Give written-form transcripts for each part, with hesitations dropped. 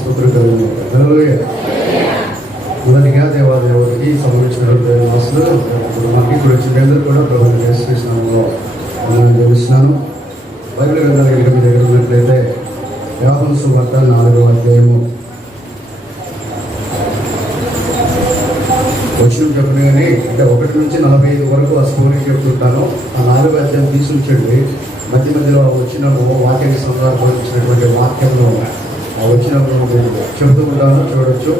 స్తోత్రం కలుగును. హల్లెలూయా. మొదటిగా దేవాదేవుడికి సంబంధించినటువంటి మాసులు మనకి ఇప్పుడు వచ్చిన అందరూ కూడా ప్రభుత్వ యేసుక్రీస్తునామములో తెలుస్తున్నాను. బైబిల్ గ్రంథాలు కనుక మీ దగ్గర ఉన్నట్లయితే యోహాను సువార్త 4వ అధ్యాయము వచ్చిన చెప్పను కానీ అంటే 1 నుంచి 45 వరకు ఆ స్టోరీ చెప్తుంటాను. ఆ 4వ అధ్యాయం తీసుంచండి. మధ్య మధ్యలో వచ్చినము వాక్యానికి సంబంధించినటువంటి వాక్యంలో ఆ వచ్చినప్పుడు చెబుతూ ఉంటాను, చూడొచ్చు.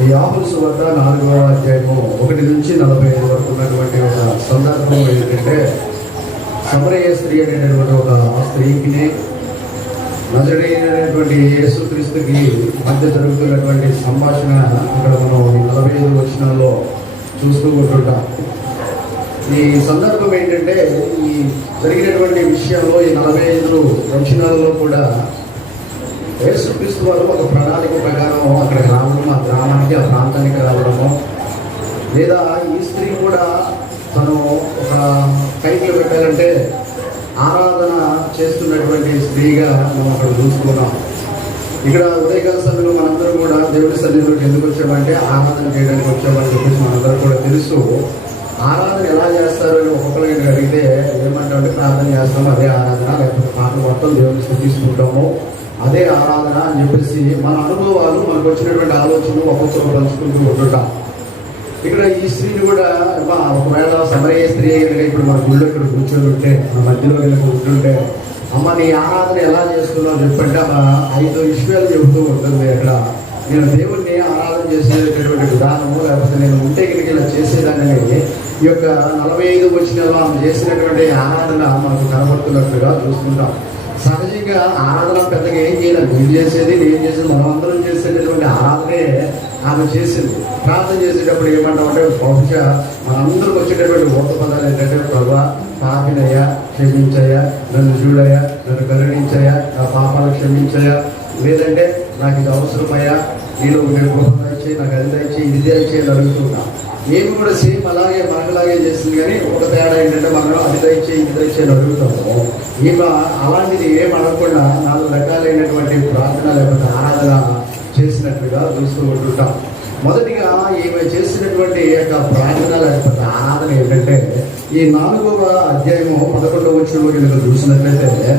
ఈ యోహాను సువార్త 4వ అధ్యాయము 1 నుంచి 45 వరకు ఉన్నటువంటి ఒక సందర్భం ఏంటంటే, సమరయ స్త్రీ అనేటటువంటి ఒక స్త్రీకి నజరేయుడైనటువంటి యేసుక్రీస్తుకి మధ్య జరుగుతున్నటువంటి సంభాషణ ఇక్కడ మనం 45 వచనాల్లో చూస్తూ ఉంటుంటాం. ఈ సందర్భం ఏంటంటే, ఈ జరిగినటువంటి విషయంలో ఈ 45 వచనాలలో కూడా యేసుక్రీస్తు వారు ఒక ప్రణాళిక ప్రకారం అక్కడికి రావడము, ఆ గ్రామానికి ఆ ప్రాంతానికి రావడము, లేదా ఈ స్త్రీ కూడా తను ఒక కైకి పెట్టాలంటే ఆరాధన చేస్తున్నటువంటి స్త్రీగా మనం అక్కడ చూసుకున్నాం. ఇక్కడ ఉదయకాల సమయంలో మనందరం కూడా దేవుడి సన్నిధిలోకి ఎందుకు వచ్చామంటే ఆరాధన చేయడానికి వచ్చామని చెప్పేసి మనందరం కూడా తెలుసు. ఆరాధన ఎలా చేస్తారు అని ఒక్కొక్కరికి అడిగితే ఏమంటామంటే ప్రార్థన చేస్తాము, అదే ఆరాధన, లేకపోతే పాటలు మొత్తం దేవుడిని తీసుకుంటాము, అదే ఆరాధన అని చెప్పేసి మన అనుభవాలు, మనకు వచ్చినటువంటి ఆలోచనలు ఒక్కొక్కరు పంచుకుంటూ ఉంటుంటాం. ఇక్కడ ఈ స్త్రీని కూడా ఒకవేళ సమరయ స్త్రీ కనుక ఇప్పుడు మన గుళ్ళు ఇక్కడ కూర్చొని ఉంటే, మన మధ్యలో కనుక ఉంటుంటే, అమ్మ నీ ఆరాధన ఎలా చేస్తున్నావు చెప్పంటే అమ్మ 5 విషయాలు చెబుతూ ఉంటుంది. అక్కడ నేను దేవుణ్ణి ఆరాధన చేసేటటువంటి విధానము, లేకపోతే నేను ఉంటే కనుక ఇలా చేసేదాన్ని ఈ యొక్క 45 వచనాల్లో ఆమె చేసినటువంటి ఆరాధన మనకు కనబడుతున్నట్లుగా చూసుకుంటాం. సహజంగా ఆరాధన పెద్దగా ఏం చేయాలి, నేను చేసేది మనం అందరం చేసేటటువంటి ఆరాధనే ఆమె చేసింది. ప్రార్థన చేసేటప్పుడు ఏమంటామంటే, బహుశా మనందరికి వచ్చేటటువంటి ఓత పదాలు ఏంటంటే, ప్రభా పాపినయ్యా, క్షమించయ్యా, నన్ను చూడయ్యా, నన్ను కరుణించయ్యా, నా పాపాలు క్షమించయ్యా, లేదంటే నాకు ఇది అవసరమయ్యా, నేను గృహ దయచేయి, నాకు అది దయచేయి, ఇది దయచేయి అని అడుగుతున్నా. ఏమి కూడా సేమ్ అలాగే మనకులాగే చేస్తుంది, కానీ ఒక తేడా ఏంటంటే మనం అది దయచేయి, ఇది దయచేయి అని అడుగుతాము. ఈమె అలాంటిది ఏం అడగకుండా 4 రకాలైనటువంటి ప్రార్థన లేకపోతే ఆరాధన చేసినట్లుగా చూస్తూ ఉంటుంటాం. మొదటిగా ఈమె చేసినటువంటి యొక్క ప్రార్థన లేకపోతే ఆరాధన ఏంటంటే, ఈ 4వ అధ్యాయము 11వ వచనంలో కనుక చూసినట్లయితే,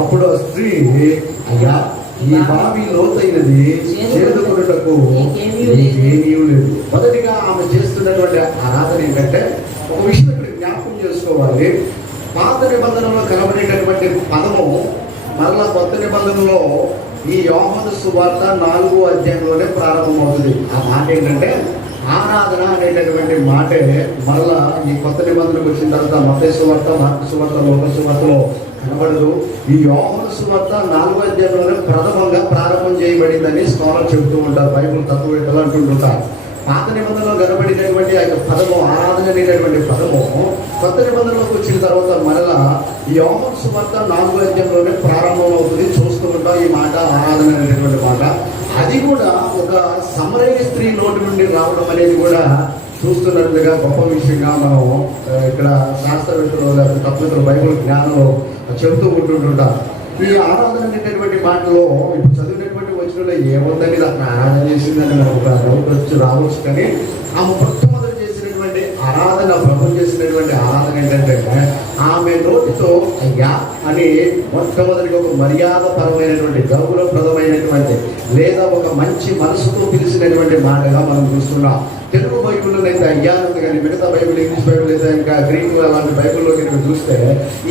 అప్పుడు ఆ స్త్రీ అయ్యా ఈ బావి లోతైనది, చేదుకొనుటకు నీకేమీ లేదు. మొదటిగా ఆమె చేస్తున్నటువంటి ఆరాధన ఏంటంటే, ఒక విషయం ఇక్కడ జ్ఞాపకం చేసుకోవాలి. పాత నిబంధనలో కనబడేటటువంటి పదము మరలా కొత్త నిబంధనలో ఈ యోహాను సువార్త 4వ అధ్యాయంలోనే ప్రారంభమవుతుంది. ఆ మాట ఏంటంటే ఆరాధన అనేటటువంటి మాటే మరలా ఈ కొత్త నిబంధనకు వచ్చిన తర్వాత మత్తయి సువార్త, మార్కు సువార్త, లూకా సువార్తలో కనబడదు. ఈ యోహాను సువార్త 4వ అధ్యాయంలోనే ప్రథమంగా ప్రారంభం చేయబడిందని స్కాలర్ చెబుతూ ఉంటారు, బైబిల్ తత్వవేత్తలు అంటుంటారు. పాత నిబంధనలో కనబడినటువంటి ఆ పదము ఆరాధన అనేటటువంటి పదము కొత్త నిబంధనలోకి వచ్చిన తర్వాత మరలా ఈ యోహాను సువార్త 4వ అధ్యాయంలోనే ప్రారంభం అవుతుంది. చూస్తూ ఉంటాం ఈ మాట ఆరాధన అనేటటువంటి మాట. అది కూడా ఒక సమరయ స్త్రీ నోటి నుండి రావడం అనేది కూడా చూస్తున్నట్లుగా గొప్ప విషయంగా మనం ఇక్కడ శాస్త్రవేత్తలు లేకపోతే తత్వవేత్తలు బైబిల్ జ్ఞానంలో చెబుతూ ఉంటుంటాం. ఈ ఆరాధన అనేటటువంటి మాటలో ఇప్పుడు చదివినటువంటి వచనంలో ఏముందని అక్కడ ఆరాధన చేసిందని మనం ఒక డౌట్ రావచ్చు. కానీ ఆమె మొట్టమొదటి చేసినటువంటి ఆరాధన, ప్రభుత్వం చేసినటువంటి ఆరాధన ఏంటంటే, ఆమె నోటితో అయ్యా అని మొట్టమొదటిగా ఒక మర్యాదపరమైనటువంటి, గౌరవప్రదమైనటువంటి, లేదా ఒక మంచి మనసుతో పిలిచినటువంటి మాటగా మనం చూస్తున్నాం. తెలుగు బైబిల్లో అయితే అయ్యా ఉంది, కానీ మిగతా బైబిల్, ఇంగ్లీష్ బైబిల్ అయితే ఇంకా గ్రీక్ అలాంటి బైబిల్లో కనుక చూస్తే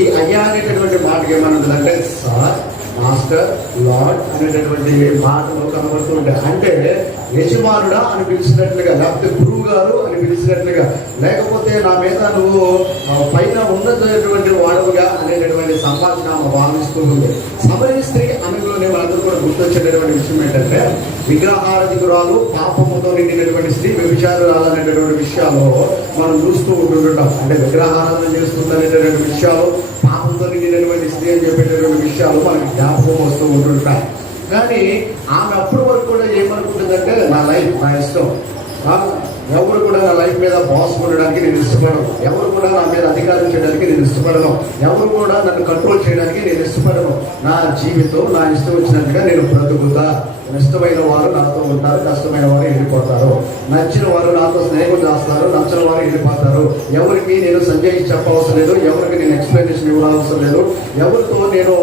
ఈ అయ్యా అనేటటువంటి మాటకి ఏమన్నదంటే సార్, మాస్టర్, లార్డ్ అనేటటువంటి మాటలు కనబడుతూ ఉంటాయి. అంటే యజమానుడా అని పిలిచినట్లుగా, లేకపోతే గురువు గారు అని పిలిచినట్లుగా, లేకపోతే నా మీద నువ్వు పైన ఉన్నటువంటి వాడుగా అనేటటువంటి సంభాషణ భావిస్తూ ఉంది. సమరయ స్త్రీ అనగానే మనందరూ కూడా గుర్తొచ్చేటటువంటి విషయం ఏంటంటే, విగ్రహారాధికురాలు, పాపముతో నిండినటువంటి స్త్రీ, వ్యభిచారురాలు అనేటటువంటి విషయాలు మనం చూస్తూ ఉంటుంటాం. అంటే విగ్రహారాధన చేస్తుంది అనేటటువంటి విషయాలు, పాపంతో నిండినటువంటి స్త్రీ అని చెప్పేటటువంటి విషయాలు మనకి జ్ఞాపకం వస్తూ ఉంటుంటాయి. కానీ ఆమె అప్పటి వరకు కూడా ఏమనుకుంటుందంటే, నా లైఫ్, నా ఇష్టం, ఎవరు కూడా నా లైఫ్ మీద బాస్ ఉండడానికి నేను ఇష్టపడను. ఎవరు కూడా నా మీద అధికారం చేయడానికి నేను ఇష్టపడను. ఎవరు కూడా నన్ను కంట్రోల్ చేయడానికి నేను ఇష్టపడను. నా జీవితం నా ఇష్టం వచ్చినట్టుగా నేను బ్రతుకుతా. ఇష్టమైన వారు నాతో ఉంటారు, కష్టమైన వారు వెళ్ళిపోతారు. నచ్చిన వారు నాతో స్నేహం చేస్తారు, నచ్చిన వారు వెళ్ళిపోతారు. ఎవరికి నేను సంజయ్ చెప్పవలసిన లేదు, ఎవరికి నేను ఎక్స్ప్లెనేషన్ ఇవ్వాల్సిన లేదు, ఎవరితో నేను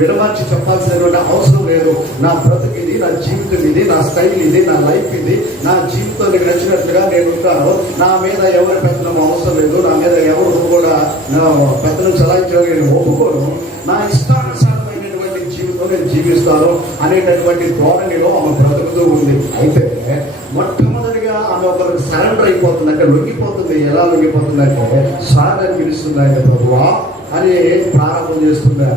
విడమర్చి చెప్పాల్సినటువంటి అవసరం లేదు. నా బ్రతుకు ఇది, నా జీవితం ఇది, నా స్టైల్ ఇది, నా లైఫ్ ఇది, నా జీవితానికి నచ్చినట్లుగా నేను ఉంటాను. నా మీద ఎవరి పెత్తనం అవసరం లేదు, నా మీద ఎవరు కూడా పెత్తనం చలాయించడం నేను ఒప్పుకోను. నా ఇష్టానుసారమైనటువంటి జీవితం నేను జీవిస్తాను అనేటటువంటి ధోరణిలో ఆమె బ్రతుకుతూ ఉంది. అయితే మొట్టమొదటిగా ఆమె ఒకరికి సరెండర్ అయిపోతుంది, అంటే లొంగిపోతుంది. ఎలా లొంగిపోతుందంటే సారని పిలుస్తుంది, ఆయన ప్రభువా అని ప్రారంభం చేస్తుంది.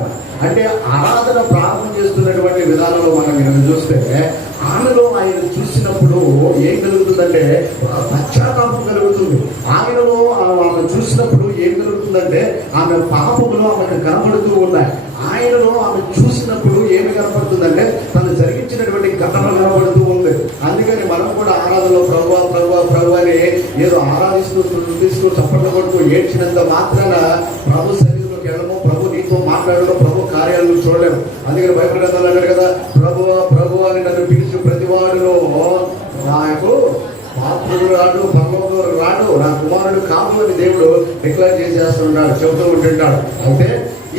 అంటే ఆరాధన ప్రారంభం చేస్తున్నటువంటి విధానంలో మనం చూస్తే ఆమెలో ఆయన చూసినప్పుడు ఏం కలుగుతుందంటే పశ్చాత్తాపం కలుగుతుంది. ఆయనలో ఆమె చూసినప్పుడు ఏం కలుగుతుందంటే ఆమె పాపములు ఆమెకు కనబడుతూ ఉన్నాయి. ఆయనలో ఆమె చూసినప్పుడు ఏమి కనపడుతుందంటే తను జరిగించినటువంటి ఘటన కనబడుతూ ఉంది. అందుకని మనం కూడా ఆరాధనలో ప్రభువా ప్రభువా ప్రభు అని ఏదో ఆరాధిస్తూ తీసుకు చప్పట్లు కొడుతూ ఏడ్చినంత మాత్రాన ప్రభు సన్నిధిలోకి వెళ్ళము, ప్రభు నీతో మాట్లాడడం, ప్రభు కార్యాలను చూడలేము. అందుకని బైబిల్ గ్రంథంలో అన్నాడు కదా, ప్రభువా ప్రభు అని నన్ను పిలిచి ప్రతివాడులో నాకు పాత్రుడు రాడు, భగవంతుడు రాడు, నా కుమారుడు కాదు అని దేవుడు డిక్లేర్ చేసేస్తున్నాడు, చెబుతూ ఉంటుంటాడు. అయితే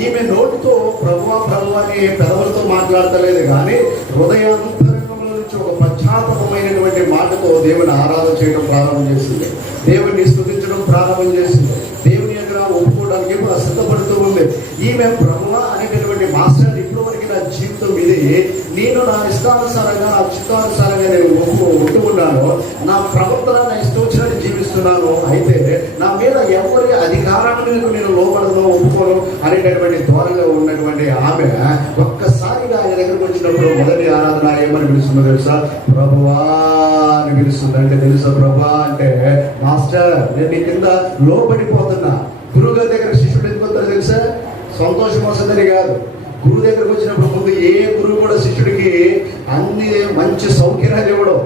ఈమె నోటితో ప్రభువా ప్రభు అని పెదవులతో మాట్లాడతలేదు, కానీ హృదయాంతరంగంలో నుంచి ఒక పశ్చాత్తాపమైనటువంటి మాటతో దేవుని ఆరాధన చేయడం ప్రారంభం చేసింది, దేవుని స్తుతించడం ప్రారంభం చేసింది, దేవుని దగ్గర ఒప్పుకోవడానికి సిద్ధపడుతూ ఉంది. ఈమె ప్రభువా అనేటటువంటి మాస్టర్ ఇప్పుడు వరకు నా జీవితం ఇది, నేను నా ఇష్టానుసారంగా నా చిత్తానుసారంగా నేను ఉంటూ ఉన్నాను, నా ప్రవర్తన నా ఇష్టం వచ్చినట్టు జీవిస్తున్నాను. అయితే నా మీద ఎవరి అధికారానికి నేను లోపడను, ఒప్పుకోను అనేటటువంటి ధోరణిలో ఉన్నటువంటి ఆమె ఒక్కసారిగా ఆయన దగ్గరకు వచ్చినప్పుడు మొదటి ఆరాధన ఏమని పిలుస్తుందో తెలుసా? ప్రభువా అని పిలుస్తుంది. అంటే తెలుసా ప్రభువా అంటే మాస్టర్ నేను నీ కింద లోబడిపోతున్నా. గురువుగారి దగ్గర శిష్యుడు ఎందుకు వస్తారో తెలుసా? సంతోషం వస్తుందని కాదు. గురువు దగ్గరకు వచ్చినప్పుడు ముందు ఏ గురువు కూడా శిష్యుడికి అన్ని మంచి సౌకర్యాలు ఇవ్వడం,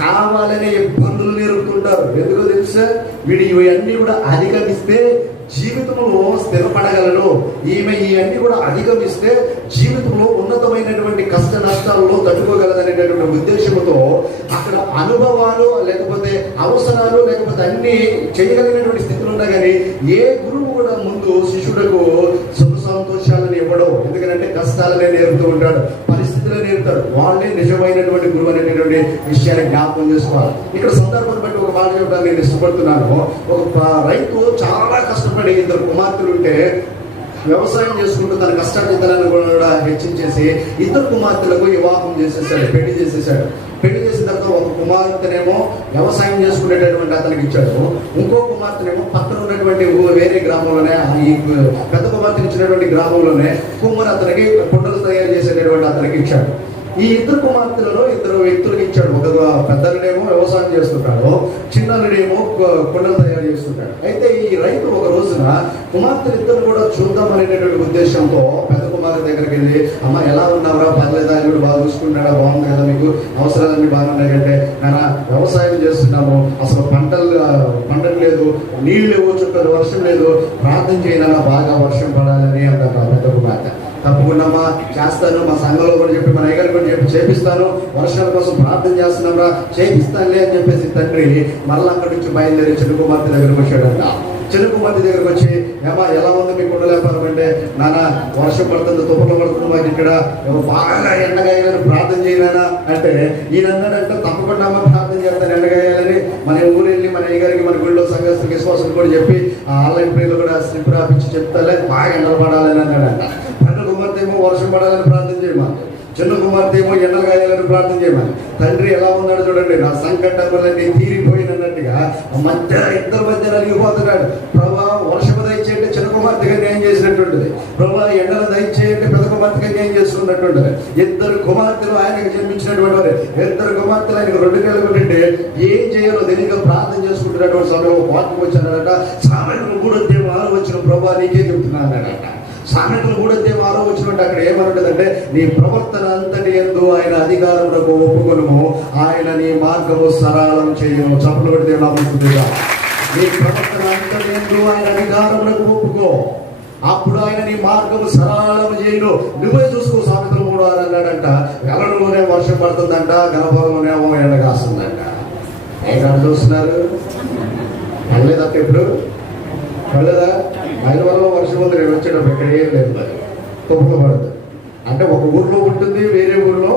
కావాలనే ఇబ్బందులు నేర్పుతుంటారు. ఎందుకో తెలుసా? వీడు ఇవన్నీ కూడా అధిగమిస్తే జీవితంలో స్థిరపడగలడు. ఈమె ఇవన్నీ కూడా అధిగమిస్తే జీవితంలో ఉన్నతమైనటువంటి కష్ట నష్టాలలో తట్టుకోగలదనేటటువంటి ఉద్దేశంతో అక్కడ అనుభవాలు లేకపోతే అవసరాలు లేకపోతే అన్ని చేయగలిగినటువంటి స్థితిలో ఉన్నా కానీ ఏ గురువు కూడా ముందు శిష్యులకు సుఖ సంతోషాలను ఇవ్వడం. ఎందుకంటే కష్టాలనే నేర్పుతూ ఉంటాడు, పరిస్థితులే నేర్పుతాడు. వాళ్ళే నిజమైనటువంటి గురువు అనేటటువంటి విషయాన్ని జ్ఞాపకం చేసుకోవాలి. ఇక్కడ సందర్భాన్ని బట్టి ఒక మాట చెప్పడానికి నేను ఇష్టపడుతున్నాను. ఒక రైతు చాలా కష్టపడి ఇద్దరు కుమార్తెలు ఉంటే వ్యవసాయం చేసుకుంటూ తన కష్టాన్ని కూడా హెచ్చించేసి ఇద్దరు కుమార్తెలకు వివాహం చేసేసాడు, పెళ్లి చేసేసాడు. పెళ్లి చేసిన తర్వాత ఒక కుమార్తెనేమో వ్యవసాయం చేసుకునేటటువంటి అతనికి ఇచ్చాడు, ఇంకో కుమార్తెనేమో పక్కన ఉన్నటువంటి వేరే గ్రామంలోనే, ఈ పెద్ద కుమార్తెకి ఇచ్చినటువంటి గ్రామంలోనే కుమ్మరి అతనికి కుండలు తయారు చేసేటటువంటి అతనికి ఇచ్చాడు. ఈ ఇద్దరు కుమార్తెలలో ఇద్దరు వ్యక్తులకు ఇచ్చాడు. ఒక పెద్దలుడేమో వ్యవసాయం చేస్తుంటాడు, చిన్నలుడేమో కుండలు తయారు చేస్తుంటాడు. అయితే ఈ రైతు ఒక రోజున కుమార్తెలు ఇద్దరు కూడా చూద్దాం అనేటటువంటి ఉద్దేశంతో పెద్ద కుమార్తె దగ్గరికి వెళ్ళి, అమ్మ ఎలా ఉన్నారా, పర్లేదా, కూడా బాగా చూసుకుంటాడా, బాగుంది కదా, మీకు అవసరాలన్నీ బాగున్నాయి అంటే, నాన్న వ్యవసాయం చేస్తున్నాము, అసలు పంటలు లేదు, నీళ్ళు లేవు, చుట్టూ వర్షం లేదు, ప్రార్థన చేయనన్నా బాగా వర్షం పడాలని అన్నారు ఆ పెద్ద కుమార్తె. తప్పకుండా చేస్తాను, మా సంఘంలో కూడా చెప్పి మా అయ్యగారు కూడా చెప్పి చేపిస్తాను, వర్షాల కోసం ప్రార్థన చేస్తున్నారా, చేపిస్తానులే అని చెప్పేసి తండ్రి మళ్ళీ అక్కడి నుంచి బయలుదేరి చిన్న కుమార్తె దగ్గరకు వచ్చాడంట. చిన్న కుమార్తె దగ్గరకు వచ్చి, ఏమా ఎలా ఉంది మీ కుండ వ్యాపారం అంటే, నాన్న వర్షం పడుతుంది, తుప్పలు పడుతుంది, మాకు ఇక్కడ బాగా ఎండగాయాలని ప్రార్థన చేయలేనా అంటే, ఈయన అన్నాడంటే తప్పకుండా అమ్మ ప్రార్థన చేస్తాను ఎండగాయాలని. మన ఊరు వెళ్ళి మన అయ్యగారికి మన గుళ్ళో సంఘస్థులకి విశ్వాసం కూడా చెప్పి ఆన్లైన్ ప్రేలో కూడా స్లిప్ రాపించి చెప్తాలే, బాగా ఎండలు పడాలని అన్నాడంట. పెద్ద కుమార్తె ఏమో వర్షం పడాలని ప్రార్థన చేయమా, చిన్న కుమార్తె ఏమో ఎండలు గాయాలని ప్రార్థన చేయమని. తండ్రి ఎలా ఉన్నాడు చూడండి, నా సంకటములన్నీ తీరిపోయినట్టుగా ఇద్దరు మధ్య నలిగిపోతున్నాడు. ప్రభా వర్షము దయచేయంటే చిన్న కుమార్తెగా న్యాయం చేసినట్టుంటది, ప్రభా ఎండలు దయచేయంటే పెద్ద కుమార్తెగా న్యాయం చేసుకున్నట్టుంటది. ఇద్దరు కుమార్తెలు ఆయనకు జన్మించినటువంటి వారు, ఇద్దరు కుమార్తెలు ఆయనకు రెండు కళ్ళు ఉంటే ఏం చేయాలో తెలియక ప్రార్థన చేసుకుంటున్నటువంటి సమయంలో వాక్యం వచ్చాడట. సామెతలు 3 వచ్చిన ప్రభా నీకే చెబుతున్నానట. సామెతలు 3:6 అక్కడ ఏమంటుందంటే, నీ ప్రవర్తన అంతటి యందు ఆయన అధికారములకు ఒప్పుకొనుము, ఆయన నీ మార్గము సరళం చేయను. చప్పులు పెడితే నమ్ముతుందిగా. నీ ప్రవర్తన అంతటి యందు ఆయన అధికారములకు ఒప్పుకో, అప్పుడు ఆయన నీ మార్గము సరళం చేయను. నువ్వే చూసుకో. సామెతలు 3:6 అన్నాడంట. వెలలోనే వర్షం పడుతుందంట, గణపరంలోనేమో ఎండగాస్తుందంట. ఎక్కడ చూస్తున్నారు? పడలేదక్క ఎప్పుడు? పడలేదా? హైదరాబాద్లో వర్షం ఉంది, నేను వచ్చేటప్పుడు ఇక్కడ ఏం లేదు, మరి తప్పులు పడుతుంది. అంటే ఒక ఊర్లో ఉంటుంది, వేరే ఊర్లో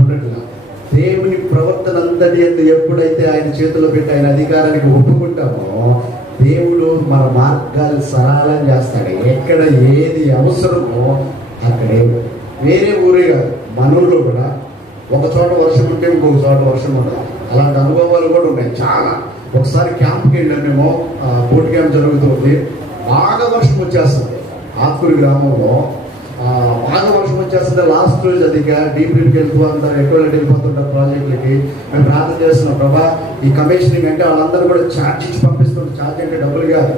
ఉండట్లా. దేవుని ప్రవర్తన అంతటి అందు ఎప్పుడైతే ఆయన చేతిలో పెట్టి ఆయన అధికారానికి ఒప్పుకుంటామో, దేవుడు మన మార్గాలు సరళం చేస్తాడు. ఎక్కడ ఏది అవసరమో అక్కడే. వేరే ఊరే కాదు, మన ఊళ్ళో కూడా ఒక చోట వర్షం ఉంటే ఇంకొక చోట వర్షం ఉండదు. అలాంటి అనుభవాలు కూడా ఉన్నాయి చాలా. ఒకసారి క్యాంప్కి వెళ్ళాం మేము, బోట్ క్యాంప్ జరుగుతుంది. బాగా వర్షం వచ్చేస్తుంది. ఆత్కూరు గ్రామంలో బాగా వర్షం వచ్చేస్తుంది. లాస్ట్ రోజు అదిగా డీప్కి వెళ్తూ ఉంటారు, ఎక్కువ వెళ్ళిపోతుంటారు ప్రాజెక్టులకి. మేము ప్రార్థన చేస్తున్నాం, ప్రభా ఈ కమిషనింగ్ అంటే వాళ్ళందరూ కూడా ఛార్జ్ ఇచ్చి పంపిస్తుంటారు. ఛార్జ్ అంటే డబ్బులు కాదు,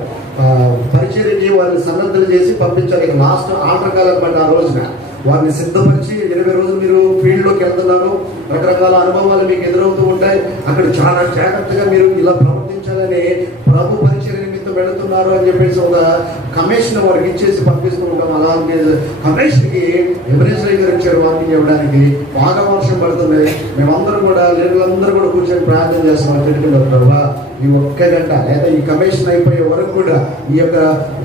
పరిచర్యకి వారిని సన్నద్ధులు చేసి పంపించాలి. ఇక లాస్ట్ ఆటకాలం అనమాట. ఆ రోజున వారిని సిద్ధపరిచి 20 రోజులు మీరు ఫీల్డ్లోకి వెళ్తున్నారు, రకరకాల అనుభవాలు మీకు ఎదురవుతూ ఉంటాయి. అక్కడ చాలా జాగ్రత్తగా మీరు ఇలా ప్రవర్తించాలని ప్రభు పరిచర్య నిమిత్తం వెళుతున్నారు అని చెప్పేసి ఒక కమిషన్ వారికి ఇచ్చేసి పంపిస్తూ ఉంటాం. అలాంటి కమిషన్కి ఎవరేశ్వరి గారు వచ్చారు వాకింగ్ ఇవ్వడానికి. బాగా వర్షం పడుతుంది. మేమందరం కూడా లీడర్లందరూ కూడా కూర్చొని ప్రార్థన చేస్తున్నాం. తిరుగుతున్నారు ఈ ఒక్క గంట లేదా ఈ కమిషన్ అయిపోయే వరకు కూడా, ఈ యొక్క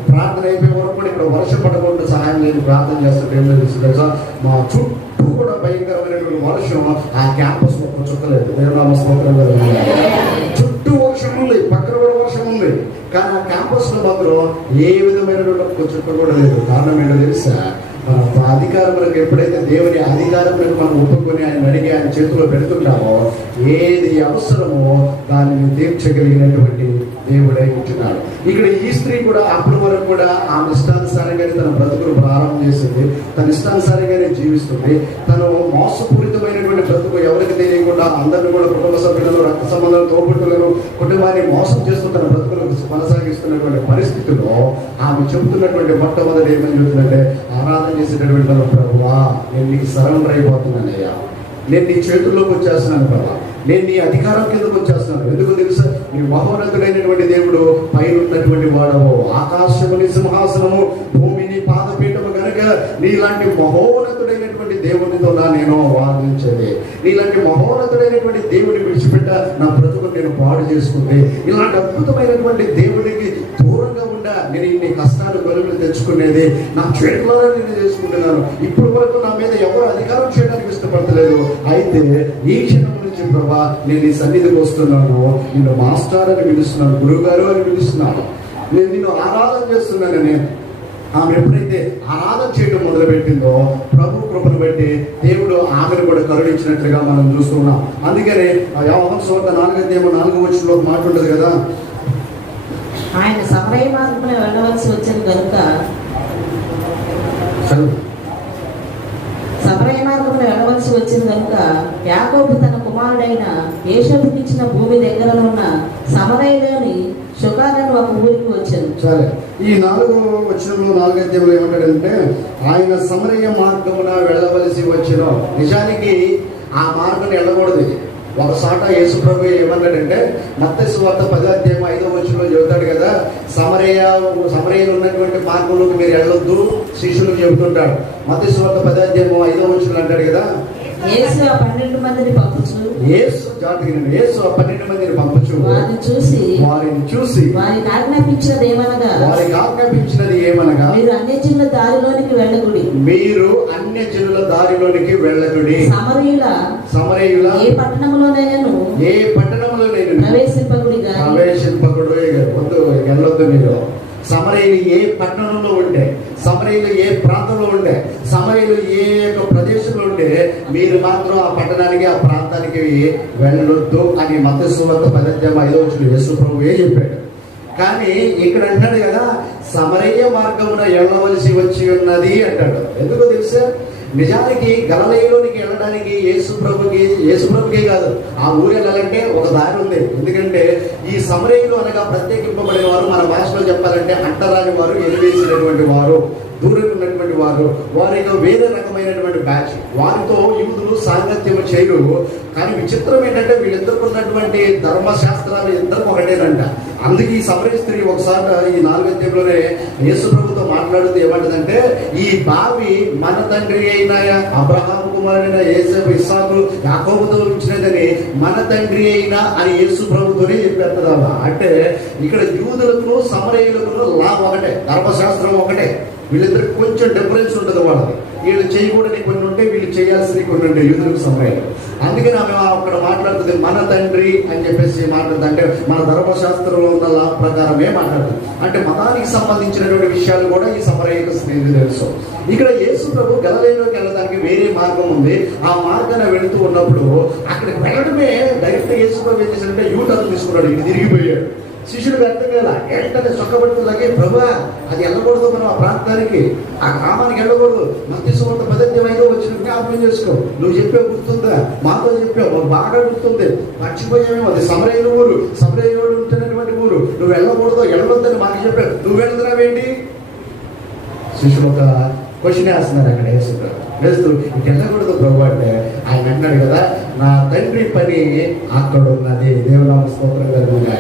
ప్రార్థన అయిపోయే వరకు కూడా ఇక్కడ వర్షం పడకుండా సహాయం లేదు ప్రార్థన చేస్తుంటే ఏం తెలుసు, మా చుట్టూ కూడా భయంకరమైనటువంటి వర్షం. ఆ క్యాంపస్ ఒక చుక్కలేదు. దేవునామ స్తోత్రం. చుట్టూ వర్షం ఉంది, పక్కన కూడా వర్షం ఉంది, కానీ ఆ క్యాంపస్ లో మాత్రం ఏ విధమైనటువంటి చుక్క కూడా లేదు. కారణం ఏంటో తెలుసా? మన అధికారములకు ఎప్పుడైతే దేవుని అధికారములకు మనం ఒప్పుకొని ఆయన అడిగి ఆయన చేతిలో పెడుతుంటామో, ఏది అవసరమో దానిని తీర్చగలిగినటువంటి దేవుడై ఉంటున్నాడు. ఇక్కడ ఈ స్త్రీ కూడా అప్పటి వరకు కూడా ఆమె ఇష్టానుసారంగానే తన బ్రతుకును ప్రారంభం చేసింది. తన ఇష్టానుసారంగానే జీవిస్తుంది. తను మోసపూరితమైనటువంటి బ్రతుకు ఎవరికి తెలియకుండా అందరిని కూడా కుటుంబ సభ్యులను, రక్త సంబంధాలు, తోబుట్టులను, కుటుంబాన్ని మోసం చేస్తూ తన బ్రతుకులను కొనసాగిస్తున్నటువంటి పరిస్థితుల్లో ఆమె చెబుతున్నటువంటి మొట్టమొదటి ఏమని చెబుతుందంటే, ఆరాధన చేసేటటువంటి ప్రభువా నేను నీకు సరెండర్ అయిపోతున్నానయ్యా, నేను నీ చేతుల్లోకి వచ్చేస్తున్నాను ప్రభా, నేను నీ అధికారం కిందకు వచ్చేస్తున్నాను. ఎందుకు తెలుసా? నీ మహోన్నతుడైనటువంటి దేవుడు పైన ఉన్నటువంటి వాడవు, ఆకాశముని సింహాసనము, భూమిని పాదపీఠము కనుక నీలాంటి మహోన్నతుడైనటువంటి దేవునితో నేను వాదించలే. నీలాంటి మహోన్నతుడైనటువంటి దేవుడిని విడిచిపెట్ట నా బ్రతుకు నేను పాడు చేసుకుంటే, ఇలాంటి అద్భుతమైనటువంటి దేవుడికి దూరంగా ఉండా నేను ఇన్ని కష్టాలు గొలుగులు తెచ్చుకునేది నా చేతులలో నేను చేసుకుంటున్నాను. ఇప్పుడు వరకు నా మీద ఎవరు అధికారం చేయడానికి ఇష్టపడతలేదు. అయితే ఈ క్షణం నుంచి ప్రభా నేను ఈ సన్నిధికి వస్తున్నాను, నిన్ను మాస్టర్ అని పిలుస్తున్నాను, గురువు గారు అని పిలుస్తున్నాను, నేను నిన్ను ఆరాధన చేస్తున్నానని ఆమె ఎప్పుడైతే ఆరాధన చేయడం మొదలుపెట్టిందో, ప్రభు కృపను బట్టి దేవుడు ఆమెను కూడా కరుణించినట్లుగా మనం చూస్తున్నాం. అందుకనే యోహాను సువార్త 4:4 మాట ఉంటుంది కదా, ఆయన సమరయ మార్గంలో వెళ్ళవలసి వచ్చింది కనుక, సమరయ మార్గంలో వెళ్ళవలసి వచ్చింది కనుక యాకోబు తన కుమారుడైన యేషోబుకి ఇచ్చిన భూమి దగ్గర ఉన్న సమరయలోని శుకారని ఒక ఊరికి వచ్చాను. సరే, ఈ 4వ వచనంలో 4వ అధ్యాయంలో ఏమంటాడంటే, ఆయన సమరయ మార్గమున వెళ్ళవలసి వచ్చిన. నిజానికి ఆ మార్గం వెళ్ళకూడదు. ఒకసాట యేసు ప్రభు ఏమన్నాడంటే, మత్తయి సువార్త 10:5 చెబుతాడు కదా, సమరయలో ఉన్నటువంటి మార్గంలోకి మీరు వెళ్ళొద్దు శిష్యులకు చెబుతుంటాడు. మత్తయి సువార్త 10:5 అంటాడు కదా, యేసు ఆ 12 మందిని పంపుచు, యేసు ఆ 12 మందిని పంపుచు వారిని చూసి వారికి ఆజ్ఞాపించినది ఏమనగా మీరు అన్యజనుల దారిలోనికి వెళ్ళకుడి, సమరయుల ఏ పట్టణంలోనైనా ప్రవేశింపకుడు. వెళ్ళొద్దు మీరు. సమరయులు ఏ పట్టణంలో ఉండే, సమరయులు ఏ ప్రాంతంలో ఉండే, సమరయులు ఏ యొక్క ప్రదేశంలో ఉండే, మీరు మాత్రం ఆ పట్టణానికి ఆ ప్రాంతానికి వెళ్ళొద్దు అని మత్తయి సువార్త 10:5 యేసు ప్రభువే చెప్పాడు. కానీ ఇక్కడ అంటాడు కదా, సమరయ మార్గమున వెళ్ళవలసి వచ్చి ఉన్నది అంటాడు. ఎందుకో తెలుసా? నిజానికి గలిలయలోనికి వెళ్ళడానికి యేసు ప్రభుకే కాదు, ఆ ఊరు వెళ్ళాలంటే ఒక దారి ఉంది. ఎందుకంటే ఈ సమరయులు అనగా ప్రత్యేకింపబడిన వారు, మన భాషలో చెప్పాలంటే అంటరాని వారు, ఎలివేసినటువంటి వారు. దూరంగా ఉన్నటువంటి వారు, వారితో వేరే రకమైనటువంటి బ్యాచ్, వారితో యూదులు సాంగత్యం చేయరు. కానీ విచిత్రం ఏంటంటే వీళ్ళిద్దరికి ఉన్నటువంటి ధర్మశాస్త్రాలు ఇద్దరు ఒకటేనంట. అందుకే ఈ సమరయ స్త్రీ ఒకసారి ఈ 4వ అధ్యాయంలోనే యేసు ప్రభుతో మాట్లాడుతూ ఏమంటదంటే, ఈ బావి మన తండ్రి అయిన అబ్రహాము కుమారుడైన యేసేపు ఇస్సాకు యాకోబుతో ఇచ్చినదని మన తండ్రి అయినా అని యేసు ప్రభుతోనే చెప్పేస్తుందా. అంటే ఇక్కడ యూదులకు సమరయులకు లా ఒకటే, ధర్మశాస్త్రం ఒకటే. వీళ్ళిద్దరికి కొంచెం డిఫరెన్స్ ఉంటుంది వాళ్ళది. వీళ్ళు చేయకూడని కొన్ని ఉంటే, వీళ్ళు చేయాల్సినవి కొన్ని ఉంటాయి యూదులకు సమరయులు. అందుకని ఆమె అక్కడ మాట్లాడుతుంది మన తండ్రి అని చెప్పేసి మాట్లాడుతుంది. అంటే మన ధర్మశాస్త్రంలో ఉన్న లా ప్రకారమే మాట్లాడుతుంది. అంటే మతానికి సంబంధించినటువంటి విషయాలు కూడా ఈ సమరయ్యకు స్నేహితులు తెలుసు. ఇక్కడ యేసు ప్రభు గలిలయలోకి వెళ్ళడానికి వేరే మార్గం ఉంది. ఆ మార్గాన్ని వెళుతూ ఉన్నప్పుడు అక్కడికి వెళ్ళడమే డైరెక్ట్ యేసు ప్రభు ఏం చేశాడంటే యూటర్న్ తీసుకున్నాడు, ఇది తిరిగిపోయాడు. శిష్యుడికి అర్థం కదా, ఏంటనే చొక్కబడుతుందకి ప్రభు అది వెళ్ళకూడదు, మనం ఆ ప్రాంతానికి ఆ గ్రామానికి వెళ్ళకూడదు. మత్తయి సువార్త 10:5 వచ్చిన జ్ఞాపకం చేసుకో. నువ్వు చెప్పే గుర్తుందా? మాతో చెప్పావు, బాగా గుర్తుంది, మర్చిపోయామేమో. అది సమరయుల ఊరు, సమరయులు ఉంటున్నటువంటి ఊరు. నువ్వు వెళ్ళకూడదు, వెళ్ళొద్దని మాకు చెప్పావు, నువ్వు వెళ్తున్నావేంటి? శిష్యుడు ఒక క్వశ్చన్ వేస్తున్నారు అక్కడ వేస్తూ, ఇటు వెళ్ళకూడదు ప్రభు అంటే ఆయన అన్నాడు కదా, నా తండ్రి పని అక్కడ ఉన్నది. దేవునామ స్తోత్రం కలుగుగా.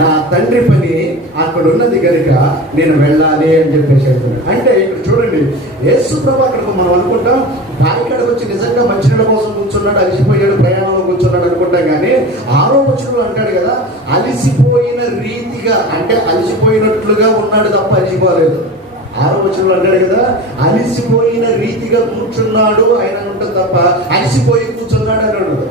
నా తండ్రి పని అక్కడ ఉన్నది కనుక నేను వెళ్ళాలి అని చెప్పేసి చెప్తున్నాడు. అంటే ఇక్కడ చూడండి, యేసు ప్రభు అక్కడికి మనం అనుకుంటాం బావికాడకు వచ్చి నిజంగా మంచినీళ్ళ కోసం కూర్చున్నాడు, అలసిపోయాడు, ప్రయాణంలో కూర్చున్నాడు అనుకుంటాం. కానీ 6వ వచనంలో అంటాడు కదా, అలసిపోయిన రీతిగా, అంటే అలసిపోయినట్లుగా ఉన్నాడు తప్ప అలసిపోలేదు. 6వ వచనంలో అంటాడు కదా, అలసిపోయిన రీతిగా కూర్చున్నాడు ఆయన ఉంటుంది తప్ప అలసిపోయి కూర్చున్నాడు అని ఉండదు.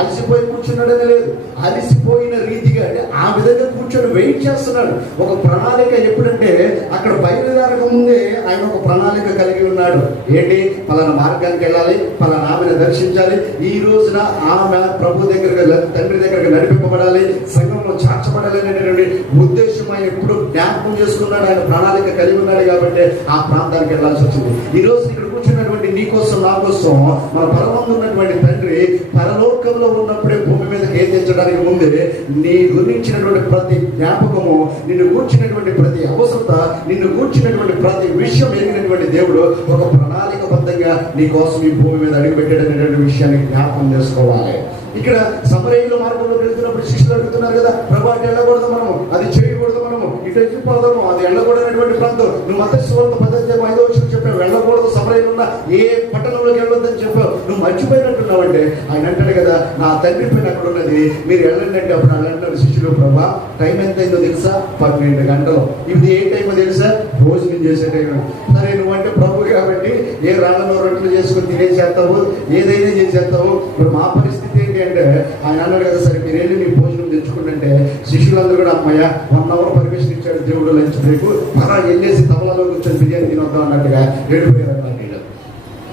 అలసిపోయి కూర్చున్నాడనే లేదు, అలసిపోయిన రీతిగా, అంటే ఆ విధంగా కూర్చొని వెయిట్ చేస్తున్నాడు. ఒక ప్రణాళిక ఎప్పుడంటే అక్కడ బయలుదేరక ముందే ఆయన ఒక ప్రణాళిక కలిగి ఉన్నాడు. ఏంటి? పలానా మార్గానికి వెళ్ళాలి, పలానా ఆమెను దర్శించాలి, ఈ రోజున ఆమె ప్రభు దగ్గరకు, తండ్రి దగ్గరకు నడిపింపబడాలి, సంఘంలో చేర్చబడాలి అనేటువంటి ఉద్దేశం ఆయన ఎప్పుడు జ్ఞాపకం చేసుకున్నాడు. ఆయన ప్రణాళిక కలిగి ఉన్నాడు కాబట్టి ఆ ప్రాంతానికి వెళ్ళాల్సి వచ్చింది. ఈ రోజు ఇక్కడ కూర్చున్నటువంటి నీ కోసం, నా కోసం, మన పరమందు ఉన్నటువంటి తండ్రి పరలోకంలో ఉన్నప్పుడే భూమి మీదకి ఏం తెచ్చడానికి ముందే నీ గురించినటువంటి ప్రతి జ్ఞాపకము, నిన్ను కూర్చున్నటువంటి ప్రతి అవసరత, నిన్ను కూర్చున్నటువంటి ప్రతి విషయం ఎరిగినటువంటి దేవుడు ఒక ప్రణాళికబద్ధంగా నీ కోసం ఈ భూమి మీద అడుగుపెట్టాడనేటువంటి విషయాన్ని జ్ఞాపకం చేసుకోవాలి. ఇక్కడ సమరయుల మార్గంలో వెళ్తున్నప్పుడు శిష్యులు అడుగుతున్నారు కదా, ప్రభు అంటే వెళ్ళకూడదు, మనము అది చేయకూడదు, మనము ఇటు వెళ్ళిపోదాము, అది వెళ్ళకూడనటువంటి ప్రాంతం. నువ్వు మత్తయి సువార్త 10:5 చెప్పావు, వెళ్ళకూడదు, సమరయులు ఉన్న ఏ పట్టణంలోకి వెళ్ళొద్దని చెప్పావు, నువ్వు మర్చిపోయినట్టున్నావు. అంటే ఆయన అంటాడు కదా, నా తండ్రి పైన అక్కడ ఉన్నది, మీరు వెళ్ళండి అంటే అప్పుడు వాళ్ళు అంటారు శిష్యులు, ప్రభా టైం ఎంత అయిందో తెలుసా? 12 గంటలు. ఇది ఏ టైమో తెలుసా? భోజనం చేసే టైం. సరే, నువ్వంటే ప్రభు కాబట్టి ఏ రాళ్ళలో రొట్టెలు చేసుకుని తినేసేస్తావు, ఏదైనా చేసేస్తావు. ఇప్పుడు మా పరిస్థితి ఏంటి అంటే ఆయన అన్నాడు కదా, సరే మీరు వెళ్ళి మీ భోజనం తెచ్చుకుంటే శిష్యులందరూ కూడా అమ్మాయ 1 అవర్ పర్మిషన్ ఇచ్చాడు దేవుడు లంచ్ బ్రేక్, అలా వెళ్ళేసి తబలాలో కూర్చొని బిర్యానీ తినొద్దాం అన్నట్టుగా వెళ్ళిపోయారు అన్నమాట.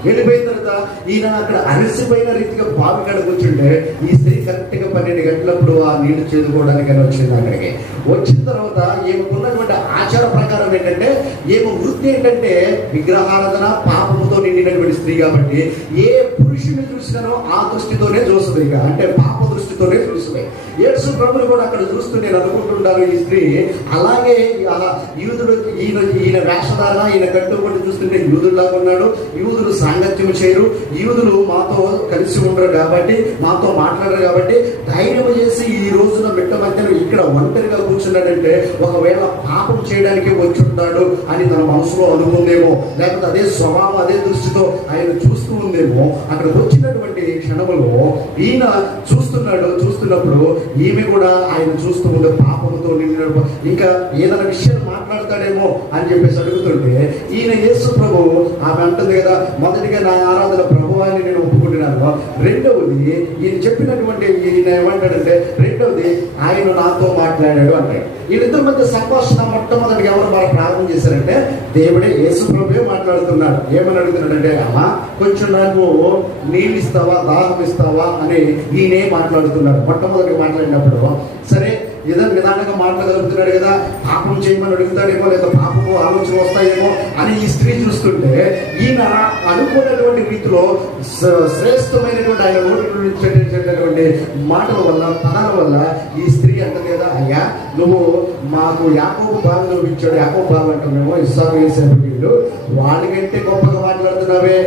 వెళ్ళిపోయిన తర్వాత ఈయన అక్కడ అలసిపోయిన రీతిగా బావి కాడ కూర్చుంటే ఈ స్త్రీ కరెక్ట్గా 12 గంటలప్పుడు ఆ నీళ్లు చేదుకోవడానికి అని వచ్చింది. అక్కడికి వచ్చిన తర్వాత ఏమకున్నటువంటి ఆచార ప్రకారం ఏంటంటే, ఏమో వృత్తి ఏంటంటే విగ్రహారాధన, పాపముతో నిండినటువంటి స్త్రీ కాబట్టి ఏ పురుషుని చూసినానో ఆ దృష్టితోనే చూస్తుంది. ఇక అంటే పాప దృష్టితోనే చూస్తుంది. యేసు ప్రభుని కూడా అక్కడ చూస్తూ నేను అనుకుంటుంటాను, ఈ స్త్రీ అలాగే యూదుడు, ఈయన వేషధారణ, ఈయన కట్టుబడి చూస్తుంటే యూదులాగా ఉన్నాడు. యూదులు సాంగత్యం చేయరు, యూదులు మాతో కలిసి ఉండరు కాబట్టి, మాతో మాట్లాడరు కాబట్టి ధైర్యం చేసి ఈ రోజున మిట్ట మధ్యలో ఇక్కడ ఒంటరిగా కూర్చున్నాడంటే ఒకవేళ పాపం చేయడానికి వచ్చి ఉంటాడు అని తన మనసులో అనుకుందేమో, లేకపోతే అదే స్వభావం, అదే దృష్టితో ఆయన చూస్తూ ఉందేమో. అక్కడికి వచ్చినటువంటి క్షణంలో ఈయన చూస్తున్నప్పుడు ఈమె కూడా ఆయన చూస్తూ ఉండే పాపంతో నిండిన, ఇంకా ఏదైనా విషయాలు మాట్లాడతాడేమో అని చెప్పేసి అడుగుతుంటే ఈయన యేసు ప్రభు ఆమె అంటుంది కదా, మొదటిగా నా ఆరాధన ప్రభువాన్ని నేను ఒప్పుకుంటున్నాను, రెండవది ఈయన చెప్పినటువంటి ఈయన ఏమంటాడంటే, రెండవది ఆయన నాతో మాట్లాడాడు అంటే. వీళ్ళిద్దరి మధ్య సంభాషణ మొట్టమొదటిగా ఎవరు బాగా ప్రారంభం చేశారంటే దేవుడే, యేసు ప్రభువే మాట్లాడుతున్నాడు. ఏమని అడుగుతున్నాడంటే, అమ్మా కొంచెం నాకు నీళ్ళు ఇస్తావా, దాహం ఇస్తావా అని ఈయనే మాట్లాడుతున్నాడు. మొట్టమొదటిగా మాట్లాడినప్పుడు సరే ఏదో నిదానంగా మాట్లాడగలుగుతున్నాడు కదా, పాపం చేయమని అడుగుతాడేమో, లేదా పాపము ఆలోచన వస్తాయేమో అని ఈ స్త్రీ చూస్తుంటే ఈయన అనుకున్నటువంటి రీతిలో శ్రేష్టమైనటువంటి ఆయన నోటి నుంచి మాటల వల్ల, పదాల వల్ల ఈ స్త్రీ అంటది కదా, అయ్యా నువ్వు మాకు యాకోబు బావి చూపించాడు, యాకోబు బావి అంటాం మేము, ఇస్సాకు యేసేపు వీళ్ళు, వాళ్ళకంటే గొప్పగా మాట్లాడుతున్నావే,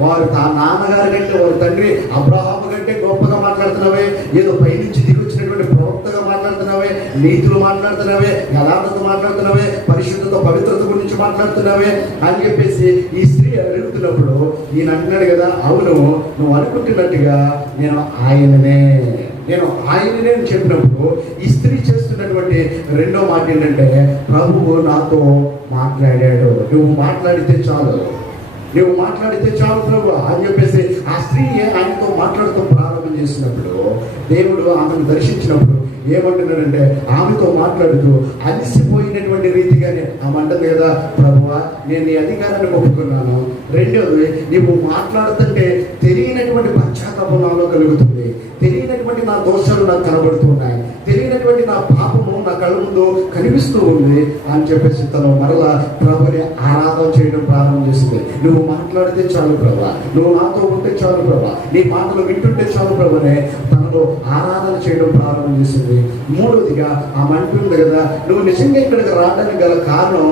వారు నాన్నగారి కంటే వారి తండ్రి అబ్రహాము కంటే గొప్పగా మాట్లాడుతున్నావే, ఏదో పైనుంచి దిగి వచ్చినటువంటి ప్రవక్తగా మాట్లాడుతున్నావే, నీతులు మాట్లాడుతున్నావే, యథార్థత మాట్లాడుతున్నావే, పరిశుద్ధత పవిత్రత గురించి మాట్లాడుతున్నావే అని చెప్పేసి ఈ స్త్రీ అడుగుతున్నప్పుడు ఈయన అంటున్నాడు కదా, అవును నువ్వు అనుకుంటున్నట్టుగా నేను ఆయననే అని చెప్పినప్పుడు ఈ స్త్రీ చేస్తున్నటువంటి రెండో మాట ఏంటంటే, ప్రభువు నాతో మాట్లాడాడు, నువ్వు మాట్లాడితే చాలు ప్రభు అని చెప్పేసి ఆ స్త్రీ ఆయనతో మాట్లాడుతూ ప్రారంభం చేసినప్పుడు దేవుడు ఆమెను దర్శించినప్పుడు ఏమంటున్నాడంటే, ఆమెతో మాట్లాడుతూ అలసిపోయినటువంటి రీతిగానే ఆమె అంటుంది కదా, ప్రభువా నేను నీ అధికారాన్ని ఒప్పుకున్నాను, రెండోది నీవు మాట్లాడుతుంటే తెలియనటువంటి పశ్చాత్తాపం నాలో కలుగుతుంది, తెలియనటువంటి నా దోషాలు నాకు కనబడుతున్నాయి, తెలియనటువంటి నా పాపము నా కళ్ళ ముందు కనిపిస్తూ ఉంది అని చెప్పేసి తను మరలా ప్రభుని ఆరాధన చేయడం ప్రారంభం చేసింది. నువ్వు మాట్లాడితే చాలు ప్రభా, నువ్వు నాతో ఉంటే చాలు ప్రభా, నీ మాటలు వింటుంటే చాలు ప్రభునే తనలో ఆరాధన చేయడం ప్రారంభం చేసింది. మూడోదిగా ఆమె అంటుంది కదా, నువ్వు నిజంగా ఇక్కడికి రావడానికి గల కారణం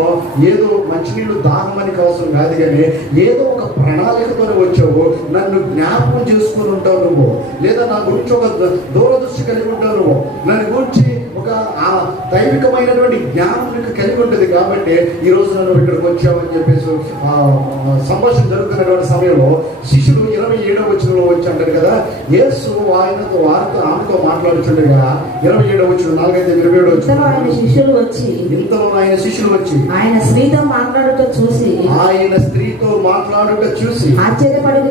ఏదో మంచినీళ్ళు దాహమనికి అవసరం కాదు, కానీ ఏదో ఒక ప్రణాళికతోనే వచ్చావు, నన్ను జ్ఞాపకం చేసుకుని ఉంటావు నువ్వు, లేదా నా గురించి ఒక దూరదృష్టి కలిగి ఉంటావు నువ్వు, నన్ను గురించి ఒక దైవికమైనటువంటి జ్ఞానం కలిగి ఉంటుంది, కాబట్టి ఈ రోజు నన్ను ఇక్కడికి వచ్చామని చెప్పేసి సంభాషణ జరుగుతున్నటువంటి సమయంలో శిష్యులు 27వ వచనంలో వచ్చి అంటారు కదా, యేసు వారితో ఆమెతో మాట్లాడుతుండగా 27వ వచనం 4-27 ఇంతలో ఆయన శిష్యులు వచ్చి ఆయన స్త్రీతో మాట్లాడుట చూసి ఆశ్చర్యపడదు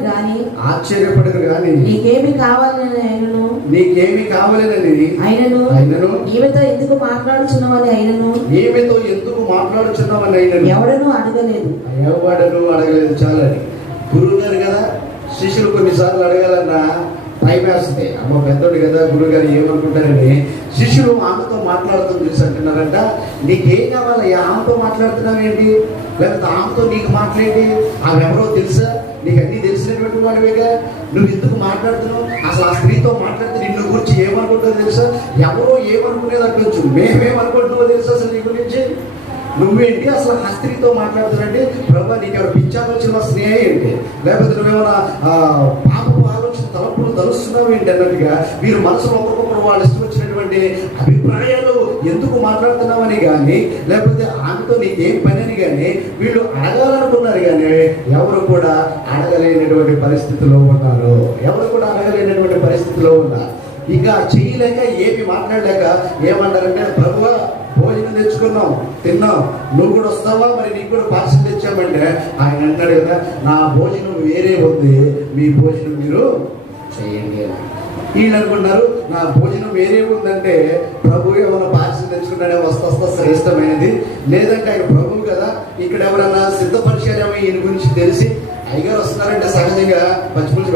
గాని నీకేమి కావాలని ఆయనను ఈమెతో ఎందుకు మాట్లాడుచున్నామని ఆయనను ఎవడనూ అడగలేదు. చాలని గురువు గారు కదా, శిష్యులు కొన్నిసార్లు అడగాలన్నా టైం వేస్తుంది, అమ్మ పెద్దోడు కదా గురువు గారు ఏమనుకుంటారని శిష్యులు ఆమెతో మాట్లాడుతూ చూసి అంటున్నారంట, నీకేం కావాలి, ఆమెతో మాట్లాడుతున్నావేంటి, లేకపోతే ఆమెతో నీకు మాట్లాడేది, ఆమె ఎవరో తెలుసా, నీకు అన్నీ తెలిసినటువంటి వాడివేగా, నువ్వు ఎందుకు మాట్లాడుతున్నావు, అసలు ఆ స్త్రీతో మాట్లాడితే నిన్ను గురించి ఏమనుకుంటుందో తెలుసా, ఎవరో ఏమనుకునేది అడ్డొచ్చు, మేమేమనుకుంటున్నావో తెలుసా, అసలు నీ గురించి నువ్వేంటి, అసలు ఆ స్త్రీతో మాట్లాడుతున్నాంటే ప్రభా నీకు ఎవరు పిచ్చాలోచన స్నేహం ఏంటి, లేకపోతే నువ్వేమన్నా పాపపు ఆలోచన తలపులు తలుస్తున్నావు ఏంటి అన్నట్టుగా వీరు మనసులో ఒకరికొకరు వాళ్ళు ఇష్టం వచ్చినటువంటి అభిప్రాయాలు ఎందుకు మాట్లాడుతున్నామని కానీ, లేకపోతే ఆమెతో నీకేం పని అని కానీ వీళ్ళు అడగాలనుకున్నారు, కానీ ఎవరు కూడా అడగలేనటువంటి పరిస్థితిలో ఉన్నారు. ఇక చేయలేక ఏమి మాట్లాడలేక ఏమన్నారంటే, ప్రభువా భోజనం తెచ్చుకున్నాం, తిన్నాం, నువ్వు కూడా వస్తావా, మరి నీకు కూడా పార్సల్ తెచ్చామంటే ఆయన అంటాడు కదా, నా భోజనం వేరే ఉంది, మీ భోజనం మీరు చేయండి. వీళ్ళు అనుకున్నారు నా భోజనం వేరే ఉందంటే ప్రభు ఏమైనా పార్సల్ తెచ్చుకున్నాడే వస్తా శ్రేష్టమైనది, లేదంటే ఆయన ప్రభువు కదా, ఇక్కడ ఎవరన్నా సిద్ధపరిచారేమో ఈయన గురించి తెలిసి అయ్యగారు వస్తున్నారంటే సహజంగా పచ్చిపులుసు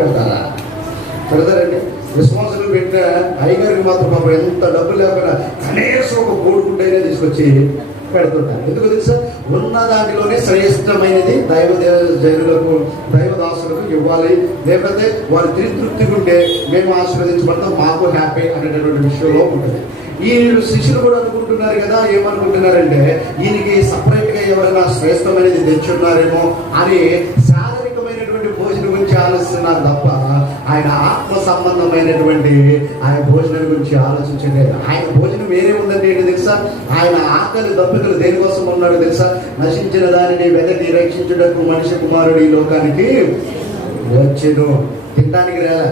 పెడతారండి. విశ్వాసులు పెట్టిన అయ్యగారికి మాత్రం పాపం ఎంత డబ్బు లేకుండా కనీసం ఒక కోడుకుంటైనా తీసుకొచ్చి పెడుతుంటారు. ఎందుకు తెలుసా, ఉన్న దాంట్లోనే శ్రేష్టమైనది దైవజనులకు దైవదాసులకు ఇవ్వాలి, లేకపోతే వారు తృప్తిగా ఉంటే మేము ఆశీర్వదించబడతాం, మాకు హ్యాపీ అనేటటువంటి విషయంలో ఉంటుంది. ఈ శిష్యులు కూడా అనుకుంటున్నారు కదా, ఏమనుకుంటున్నారంటే ఈయనకి సపరేట్గా ఎవరైనా శ్రేష్టమైనది తెచ్చున్నారేమో అని శారీరకమైనటువంటి భోజనం గురించి ఆలోచిస్తున్నారు తప్ప ఆయన ఆత్మ సంబంధమైనటువంటి ఆయన భోజనం గురించి ఆలోచించలేదు. ఆయన భోజనం వేరే ఉందంటే ఏంటి తెలుసా, ఆయన ఆకలి దప్పికలు దేనికోసం ఉన్నాడు తెలుసా, నశించిన దానిని వెదకి రక్షించుటకు మనిషి కుమారుడు ఈ లోకానికి వచ్చెను. తినడానికి రాలా,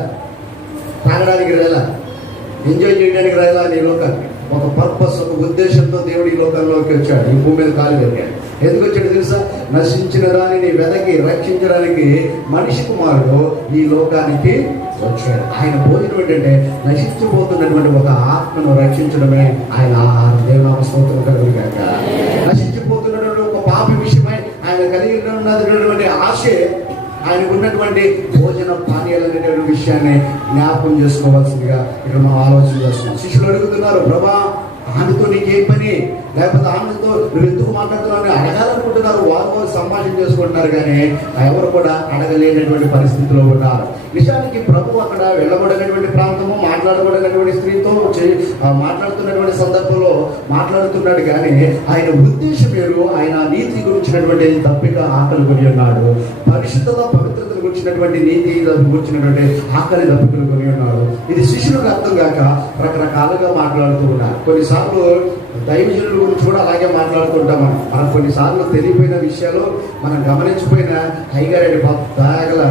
తాగడానికి రాలా, ఎంజాయ్ చేయడానికి రాలా, నీ లోకానికి ఒక పర్పస్, ఒక ఉద్దేశంతో దేవుడు ఈ లోకంలోకి వచ్చాడు, ఈ భూమి మీద కాలు పెట్టాడు. ఎందుకు వచ్చాడు తెలుసా, నశించిన దానిని వెదకి రక్షించడానికి మనిషి కుమారుడు ఈ లోకానికి వచ్చాడు. ఆయన భోజనం ఏంటంటే నశించిపోతున్నటువంటి ఒక ఆత్మను రక్షించడమే ఆయన ఆహారం. దేవునామ స్తోత్రం కలుగుగాక. నశించిపోతున్నటువంటి ఒక పాపి విషయమై ఆయన కలిగి ఉన్నటువంటి ఆశే ఆయనకు ఉన్నటువంటి భోజన పానీయాలు విషయాన్ని జ్ఞాపకం చేసుకోవాల్సిందిగా ఇక్కడ మనం ఆలోచన చేస్తున్నాం. శిష్యులు అడుగుతున్నారు, ప్రభా ఆమెతో నీకేం పని, లేకపోతే ఆమెతో నువ్వు ఎందుకు మాట్లాడుతున్నావు అడగాలనుకుంటున్నారు. వారు సంభాషణ చేసుకుంటున్నారు, కానీ ఎవరు కూడా అడగలేనటువంటి పరిస్థితిలో ఉన్నారు. నిజానికి ప్రభు అక్కడ వెళ్ళబడినటువంటి ప్రాంతము, మాట్లాడబడినటువంటి స్త్రీతో మాట్లాడుతున్నటువంటి సందర్భంలో మాట్లాడుతున్నాడు, కానీ ఆయన ఉద్దేశం వేరు. ఆయన నీతి గురించినటువంటి తప్పిక ఆకలి కొని ఉన్నాడు. పరిశుద్ధత పవిత్రతను గురించినటువంటి నీతి గురించినటువంటి ఆకలి తప్పికలు కొని ఉన్నాడు. ఇది శిష్యులకు అర్థం కాక రకరకాలుగా మాట్లాడుతూ ఉన్నారు. కొన్నిసార్లు దైవజనుల గురించి కూడా అలాగే మాట్లాడుతుంటాం. మనం కొన్నిసార్లు తెలియపోయిన విషయాలు మనం గమనించిపోయిన అయ్యగారెడ్డి దాగల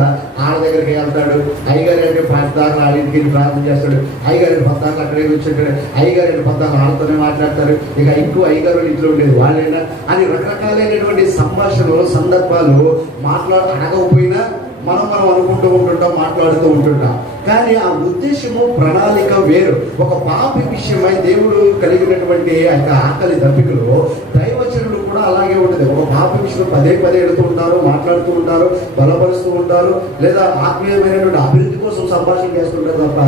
ఆడ దగ్గరికి వెళ్తాడు, అయ్యగారెడ్డి పద్దాకలు ఆడింటికి ప్రార్థన చేస్తాడు, అయ్యగారెడ్డి పద్దాకలు అక్కడే కూర్చుంటాడు, అయ్యగారెడ్డి పద్దాకలు ఆడతోనే మాట్లాడతారు, ఇక ఇంకో అయ్యగారు ఇంట్లో ఉండేది వాళ్ళైనా అని రకరకాలైనటువంటి సంభాషణలు సందర్భాలు అడగకపోయినా మనం అనుకుంటూ ఉంటుంటాం, మాట్లాడుతూ ఉంటుంటాం. కానీ ఆ ఉద్దేశము ప్రణాళిక వేరు. ఒక పాపి విషయమై దేవుడు కలిగినటువంటి ఆకలి దప్పికలు దైవచనుడు కూడా అలాగే ఉంటుంది. ఒక పాపి విషయం పదే ఎడుతూ ఉంటారు, మాట్లాడుతూ ఉంటారు, బలపరుస్తూ ఉంటారు, లేదా ఆత్మీయమైనటువంటి అభివృద్ధి కోసం సంభాషణ చేస్తుంటారు తప్ప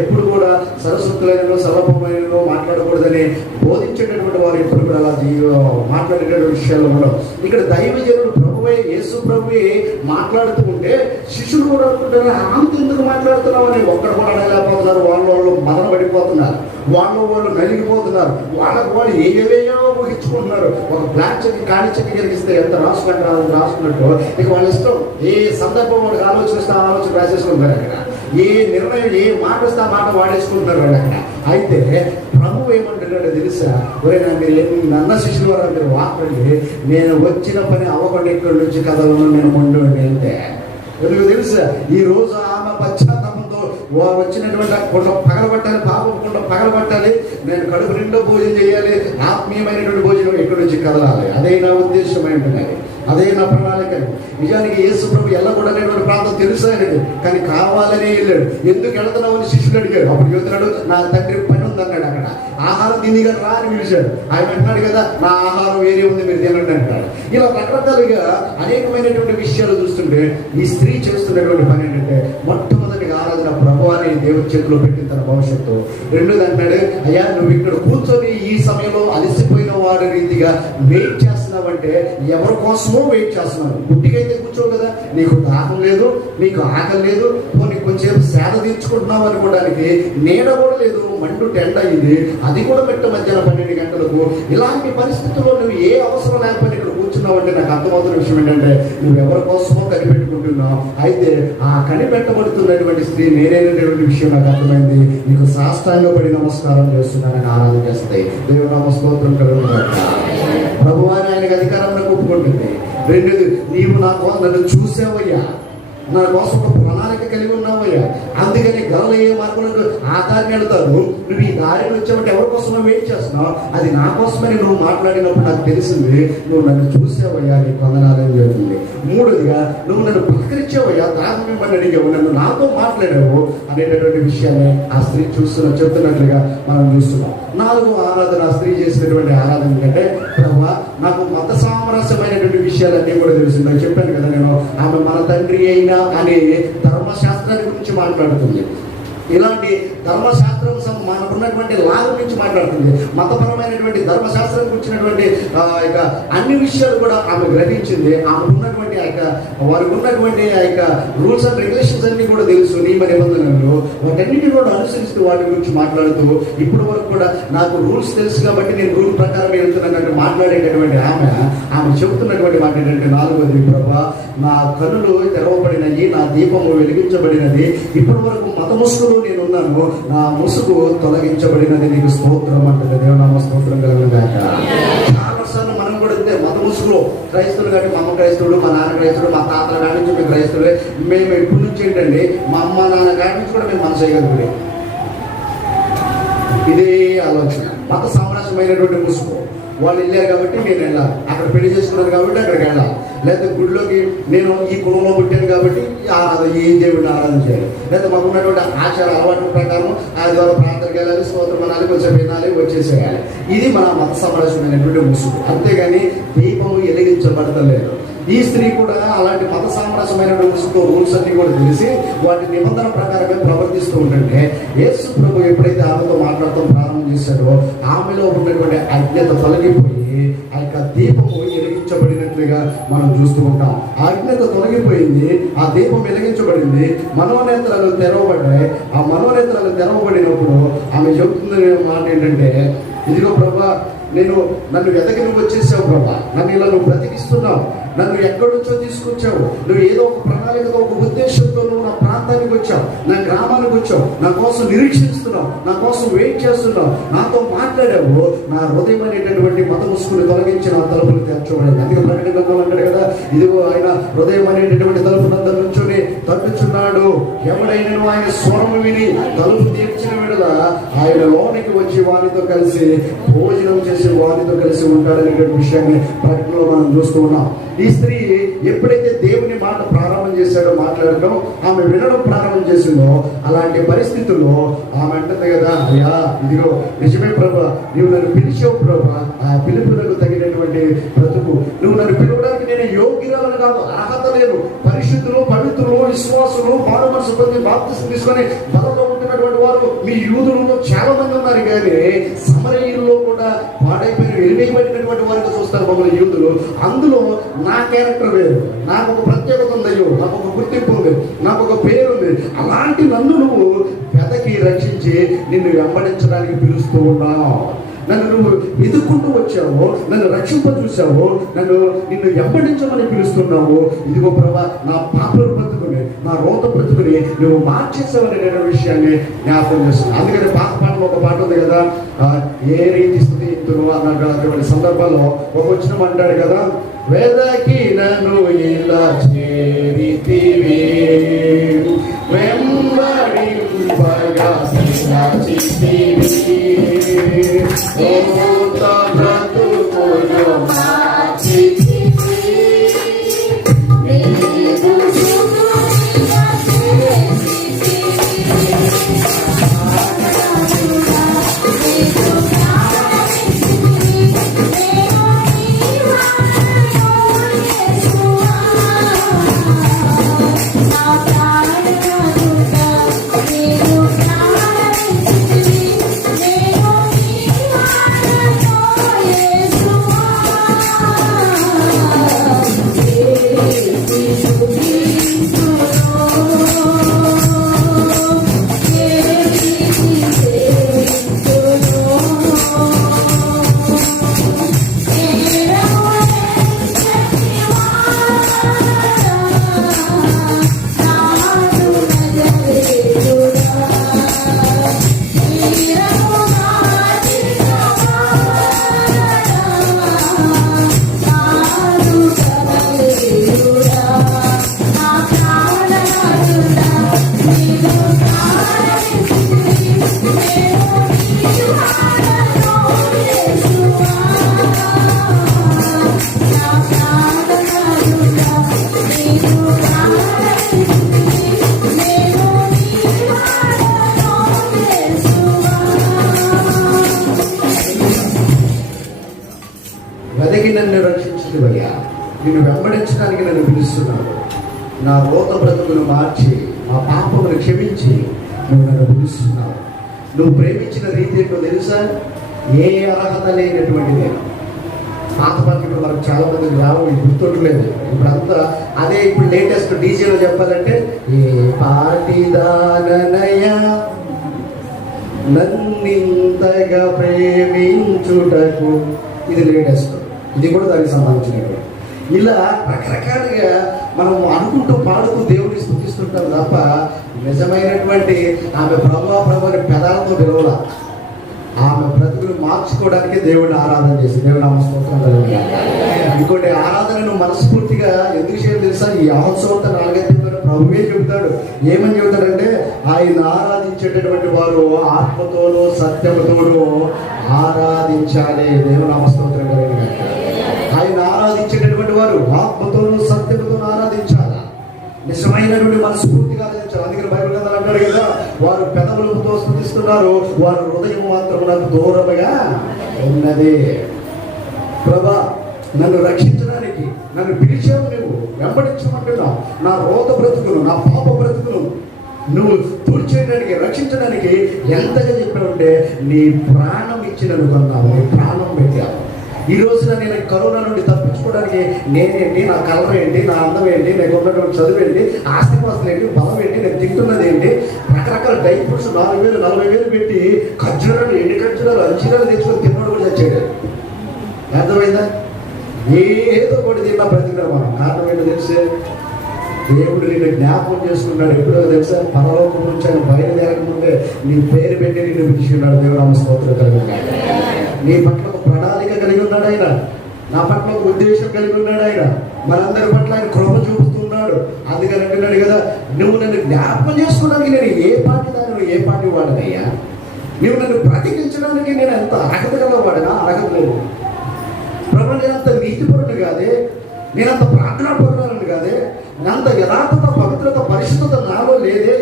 ఎప్పుడు కూడా సరస్వతులైన సర్వపమైనను మాట్లాడకూడదని బోధించేటటువంటి వారు ఎప్పుడు కూడా అలా మాట్లాడేటటువంటి విషయాలు ఉండవు. ఇక్కడ దైవజనుడు ప్రభువే, యేసు ప్రభువే మాట్లాడుతూ ఉంటే శిష్యులు కూడా అనుకుంటారు, ఆమె ఎందుకు మాట్లాడుతున్నావు అని. ఒక్కడు కూడా అడగలేకపోతున్నారు. వాళ్ళు మదన పడిపోతున్నారు, వాళ్ళు నలిగిపోతున్నారు, వాళ్ళు ఏవేవో ఊహించుకుంటున్నారు. ఒక బ్లాక్ చెక్ ఖాళీ చెక్ కలిగిస్తే ఎంత రాసుకున్నట్టు ఇక వాళ్ళ ఇష్టం. ఏ సందర్భం వాళ్ళకి ఆలోచన రాసేసుకుంటారు. అక్కడ ఏ నిర్ణయం, ఏ మాట వస్తే ఆ మాట వాడేసుకుంటున్నారు వాళ్ళు అక్కడ. అయితే ప్రభు ఏమంటున్నాడో తెలుసా, మీరు నన్న శిష్యుల వారు మీరు వాకండి, నేను వచ్చిన పని అవ్వకుండా ఇక్కడి నుంచి కథలను నేను ముందు వెళ్తే ఎందుకు తెలుసా, ఈ రోజు ఆమె పశ్చాత్తాపంతో వచ్చినటువంటి కొండ పగలబట్టాలి, పాపం కొండ పగలబట్టాలి, నేను కడుపు నిండా భోజనం చేయాలి, ఆత్మీయమైనటువంటి భోజనం ఇక్కడి నుంచి కదలాలి. అదే నా ఉద్దేశం ఏంటంటే, అదే నా ప్రణాళిక. నిజానికి యేసు ప్రభు వెళ్ళకూడనేటువంటి ప్రాంతం తెలుసు ఆయనకు, కానీ కావాలనే వెళ్ళాడు. ఎందుకు వెళుతున్నావు అని శిష్యుడు అడిగాడు. అప్పుడు చెబుతున్నాడు, నా తండ్రి పని ఉందన్నాడు. అక్కడ ఆహారం తిని రా అని పిలిచాడు. ఆయన అంటున్నాడు కదా, నా ఆహారం వేరే ఉంది, మీరు తినండి అంటాడు. ఇలా రకరకాలుగా అనేకమైనటువంటి విషయాలు చూస్తుంటే ఈ స్త్రీ చేస్తున్నటువంటి పని ఏంటంటే, మొట్టమొదటిగా ఆరాధన ప్రభు అని దేవుడి చేతిలో పెట్టిన తన భవిష్యత్తు. రెండోది అంటాడు, అయ్యా నువ్వు ఇక్కడ కూర్చొని ఈ సమయంలో అలసిపోయిన వాడి రీతిగా వెయిట్ చేస్తున్నావంటే ఎవరి కోసమో వెయిట్ చేస్తున్నావు. గుడ్డికైతే కూర్చోవు కదా, నీకు దాహం లేదు, నీకు ఆకలి లేదు, నీకు కొంచెం సేద తీర్చుకుంటున్నావు అనుకోవడానికి నీడ కూడా లేదు, మండు టెండ ఇది, అది కూడా పెట్ట మధ్యాహ్నం 12 గంటలకు. ఇలాంటి పరిస్థితుల్లో నువ్వు ఏ అవసరం లేకపోతే ఇక్కడ కూర్చున్నావు అంటే నాకు అర్థమవుతున్న విషయం ఏంటంటే, నువ్వు ఎవరి కోసమో కనిపెట్టుకుంటున్నావు. అయితే ఆ కనిపెట్టబడుతున్నటువంటి స్త్రీ నేనైనటువంటి విషయం నాకు అర్థమైంది. నీకు సాష్టాంగపడి నమస్కారం చేస్తున్నానని ఆరాధన చేస్తాయి. దేవుడు నమస్కారం కలుగుతాడు. ప్రభువాని ఆయనకు అధికారంలో ఒప్పుకుంటుంది. రెండోది, నీవు నన్ను చూసావయ్యా, నా కోసం ఒక ప్రణాళిక కలిగి ఉన్నావయ్యా, అందుకని గలలు ఏ మార్గంలో ఆ దారిని వెళ్తారు, నువ్వు ఈ దారిని వచ్చావంటే ఎవరి కోసమో వెయిట్ చేస్తున్నావు, అది నా కోసమని నువ్వు మాట్లాడినప్పుడు నాకు తెలిసింది, నువ్వు నన్ను చూసావయ్యా, నీకు వందనాలని చెబుతుంది. మూడోదిగా, నువ్వు నన్ను పలకరించావయ్యా, దాహం ఇవ్వని అడిగావు, నన్ను నాతో మాట్లాడావు అనేటటువంటి విషయాన్ని ఆ స్త్రీ చెప్తున్నట్లుగా మనం చూస్తున్నాం. నాలుగో ఆరాధన, ఆ స్త్రీ చేసినటువంటి ఆరాధన ఏంటంటే, ప్రభువా నాకు మత సామరస్యమైనటువంటి విషయాలన్నీ కూడా తెలుసు. నేను చెప్పాను కదా, నేను ఆమె మన తండ్రి అయినా అనే ధర్మశాస్త్రాన్ని గురించి మాట్లాడుతుంది. ఇలాంటి ధర్మశాస్త్రం మనకున్నటువంటి లాభం నుంచి మాట్లాడుతుంది. మతపరమైనటువంటి ధర్మశాస్త్రం గురించినటువంటి ఇక అన్ని విషయాలు కూడా ఆమె గ్రహించింది. ఆమె ఉన్నటువంటి వారికి ఉన్నటువంటి రూల్స్ అండ్ రెగ్యులేషన్స్ అన్ని కూడా తెలుసు, నియమ నిబంధనలు, వాటన్నిటిని కూడా అనుసరిస్తూ వాటి గురించి మాట్లాడుతూ ఇప్పటి వరకు కూడా నాకు రూల్స్ తెలుసు కాబట్టి నేను రూల్ ప్రకారం వెళ్తున్నానంటే మాట్లాడేటటువంటి ఆమె చెబుతున్నటువంటి మాట ఏంటంటే, నాలుగోది, ప్రభా నా కనులు తెరవబడినవి, నా దీపము వెలిగించబడినది, ఇప్పటి వరకు మత ముసుగులో నేను ఉన్నాను, నా ముసుగు తొలగించబడినది, నీకు స్తోత్రం అంటుంది. దేవునామ స్తోత్రం కలుగుగాక. చాలాసార్లు మనం కూడా మత ముసుగులో క్రైస్తవులు కానీ, మా అమ్మ క్రైస్తవుడు, మా నాన్న క్రైస్తవుడు, మా తాతల కాడి నుంచి మేము క్రైస్తవులే, మేము ఇప్పటి నుంచి ఏంటండి మా అమ్మ నాన్న కాడి నుంచి కూడా మేము మనసు చేయగలుగుతాం. ఇదే ఆలోచన, మత సామరస్యమైనటువంటి ముసుగు. వాళ్ళు వెళ్ళారు కాబట్టి నేను వెళ్ళాలి, అక్కడ పెళ్లి చేసుకున్నాను కాబట్టి అక్కడికి వెళ్ళాలి, లేకపోతే గుడిలోకి నేను ఈ కులంలో పుట్టాను కాబట్టి ఈ దేవుడిని ఆరాధన చేయాలి, లేదా మాకు ఉన్నటువంటి ఆచార అలవాట్ల ప్రకారం ఆదివారం ప్రాంతానికి వెళ్ళాలి, స్తోత్రం అనాలి, కొంచెం వినాలి, వచ్చేసేయాలి. ఇది మన మత సామరస్యమైనటువంటి ముసుగు. అంతేగాని దీపము వెలిగించబడతలేదు. ఈ స్త్రీ కూడా అలాంటి మత సామరస్యమైన రూల్స్ అన్ని కూడా తెలిసి వాటి నిబంధన ప్రకారమే ప్రవర్తిస్తూ ఉంటుంటే యేసు ప్రభు ఎప్పుడైతే ఆమెతో మాట్లాడటం ప్రారంభం చేశాడో ఆమెలో ఉన్నటువంటి అజ్ఞత తొలగిపోయి ఆ యొక్క దీపము వెలిగించబడినట్లుగా మనం చూస్తూ ఉంటాం. ఆ అజ్ఞత తొలగిపోయింది, ఆ దీపం వెలిగించబడింది, మనోనేత్రాలు తెరవబడ్డాయి. ఆ మనోనేత్రాలు తెరవబడినప్పుడు ఆమె చెబుతున్న మాట ఏంటంటే, ఇదిగో ప్రభా, నన్ను వెతకి నువ్వు వచ్చేసావు ప్రభా, నన్ను ఇలా నువ్వు బ్రతికిస్తున్నావు, నన్ను ఎక్కడి నుంచో తీసుకొచ్చావు, నువ్వు ఏదో ఒక ప్రణాళికతో ఒక ఉద్దేశంతో నువ్వు నా ప్రాంతానికి వచ్చావు, నా గ్రామానికి వచ్చావు, నా కోసం నిరీక్షిస్తున్నావు, నా కోసం వెయిట్ చేస్తున్నావు, నాతో మాట్లాడావు. నా హృదయం అనేటటువంటి మత ముసుగుని తొలగించి నా తలుపులు తెరచబడింది. అందుకే ప్రకటన అంటాడు కదా, ఇదిగో ఆయన హృదయం అనేటటువంటి తలుపునంత నుంచొని తట్టుచున్నాడు, ఎవడైనా ఆయన స్వరము విని తలుపు తీర్చిన విడల ఆయన లోనికి వచ్చి వారితో కలిసి భోజనం చేసి వారితో కలిసి ఉంటాడనేటువంటి విషయాన్ని ప్రకటనలో మనం చూస్తూ ఉన్నాం. ఈ స్త్రీ ఎప్పుడైతే దేవుని మాట ప్రారంభం చేశాడో మాట్లాడటం, ఆమె వినడం ప్రారంభం చేసిందో, అలాంటి పరిస్థితుల్లో ఆమె అంటుంది కదా, అయ్యా ఇదిగో నిజమే ప్రభా, నువ్వు నన్ను పిలిచావు ప్రభా, ఆ పిలుపులకు తగినటువంటి బ్రతుకు, నువ్వు నన్ను పిలవడానికి నేను యోగ్యురాలను కాదు, అర్హత లేదు. పరిశుద్ధులు, పవిత్రులు, విశ్వాసులు, మారు మనసు పొంది బాప్తిసం తీసుకొని బలంలో ఉంటున్నటువంటి వారు మీ యూదులలో చాలా మంది ఉన్నారు, కానీ సమరయుల్లో కూడా పాడైపోయిన వెలివేయబడినటువంటి వారిని చూస్తారు మమ్మల్ని యూదులు. అందులో నా క్యారెక్టర్ వేరు, నాకు ఒక ప్రత్యేకత ఉంది, అయ్యో నాకు ఒక గుర్తింపు ఉంది, నాకు ఒక పేరు ఉంది. అలాంటి నన్ను నువ్వు వెతకి రక్షించి నిన్ను వెంబడించడానికి పిలుస్తూ ఉన్నావు. నన్ను నువ్వు ఎదుర్కొంటూ వచ్చావు, నన్ను రక్షింప చూసావు, నిన్ను వెంబడించమని పిలుస్తున్నావు. ఇదిగో ప్రభా, నా పాపలు బ్రతుకుని, నా రోత బ్రతుకుని నువ్వు మార్చేసావని నేను విషయాన్ని జ్ఞాపకం చేస్తున్నాను. అందుకని పాత పాటలో ఒక పాట ఉంది కదా, ఏ రీతి స్థితిలో అన్నటువంటి సందర్భాల్లో ఒక వచ్చిన అంటాడు కదా, వెదకి నన్ను ఇలా చేరితివి వెంబడింపగా బ్రతుకులు మార్చితివి. వెదకి నన్ను రక్షించువయ్యా, నిన్ను వెంబడించడానికి నన్ను పిలుస్తున్నావు. నా రోత బ్రతుకును మార్చి, నా పాపమును క్షమించి నువ్వు నన్ను పిలుస్తున్నావు. నువ్వు ప్రేమించిన రీతి ఏంటో తెలుసా? ఏ అర్హత లేనటువంటి నేను. పాత పాటలు మనకు చాలా మందికి రావు, గుర్తుండలేదు. ఇప్పుడంతా అదే, ఇప్పుడు లేటెస్ట్ డీజేలో చెప్పాలంటే, ఏ పాటిదాననయా నన్నింతగా ప్రేమించుటకు, ఇది లేటెస్ట్. ఇది కూడా దానికి సంబంధించినటువంటి. ఇలా రకరకాలుగా మనం అనుకుంటూ పాడుతూ దేవుడిని స్తుతిస్తుంటాం తప్ప నిజమైనటువంటి ఆమె ప్రభాని పెదాలతో పిలవాల. ఆమె బ్రతుకులు మార్చుకోవడానికి దేవుడిని ఆరాధన చేసి, దేవుని స్తోత్రం. ఇంకోటి, ఆరాధనను మనస్ఫూర్తిగా ఎందుకు చేయాలి తెలుసా? ఈ అవసరంతో 4-5 ప్రభువే చెబుతాడు. ఏమని చెబుతాడంటే, ఆయన ఆరాధించేటటువంటి వారు ఆత్మతోనూ సత్యముతోనూ ఆరాధించాలి. దేవుని స్తోత్రం. ఆయన ఆరాధించేటటువంటి వారు ఆత్మతోనూ సత్యముతోనూ ఆరాధించాలి, నిజమైనటువంటి మనస్ఫూర్తిగా ఆరాధించాలి. అందుకని బైబిల్ గ్రంథాలు అంటారు కదా, వారు పెదవులతో స్తుతిస్తున్నారు, వారు హృదయం మాత్రం నాకు దూరముగా ఉన్నది. ప్రభా, నన్ను రక్షించడానికి, నన్ను పిలిచావు, నువ్వు వెంబడించమంటున్నావు. నా రోత బ్రతుకును, నా పాప బ్రతుకును నువ్వు తుడిచేయడానికి, రక్షించడానికి ఎంతగా చెప్పావంటే నీ ప్రాణం ఇచ్చినను కొన్నావు, నీ ప్రాణం పెట్టావు. ఈ రోజున నేను కరోనా నుండి తప్పించుకోవడానికి నేనేంటి, నా కలర్ ఏంటి, నా అందం ఏంటి, నేను ఉన్నటువంటి చదువు ఏంటి, ఆస్తిపాస్తులు ఏంటి, బలం ఏంటి, నేను తింటున్నది ఏంటి, రకరకాల డై ఫ్రూట్స్ 4,000 40,000 పెట్టి ఖర్జూరాలు, ఎండి ఖర్జూరాలు, అంచీరాలు తెచ్చుకొని తిన్నాడు కూడా చచ్చాడు. అర్థమైందా? ఏదో ఒకటి తిన్నా బ్రతికినా మనం. కారణం ఏంటో తెలిసే, దేవుడు నిన్ను జ్ఞాపకం చేసుకున్నాడు. ఎప్పుడో తెలుసా, పరలోకం నుంచి ఆయన బయలుదేరకముందే నీ పేరు పెట్టి నిన్ను పిలిచుకున్నాడు. దేవుడు స్తోత్రం కలిగి ఉన్నాడు. నీ పట్ల ఒక ప్రణాళిక కలిగి ఉన్నాడు ఆయన, నా పట్ల ఒక ఉద్దేశం కలిగి ఉన్నాడు ఆయన, మనందరి పట్ల ఆయన కృప చూపుతున్నాడు. అందుకని అంటున్నాడు కదా, నువ్వు నన్ను జ్ఞాపకం చేసుకోవడానికి నేను ఏ పార్టీ దాన్ని ఏ పార్టీ వాడనయ్యా, నువ్వు నన్ను బ్రతికించడానికి నేను ఎంత అర్హత గలవాడినా, అర్హత లేదు ప్రభు. నేనంత నీతిపరుడు కాదే, నేనంత ప్రార్థనా పరురాలను కాదే, అంత యథార్థత, పవిత్రత, పరిశుద్ధత నాలో లేదే.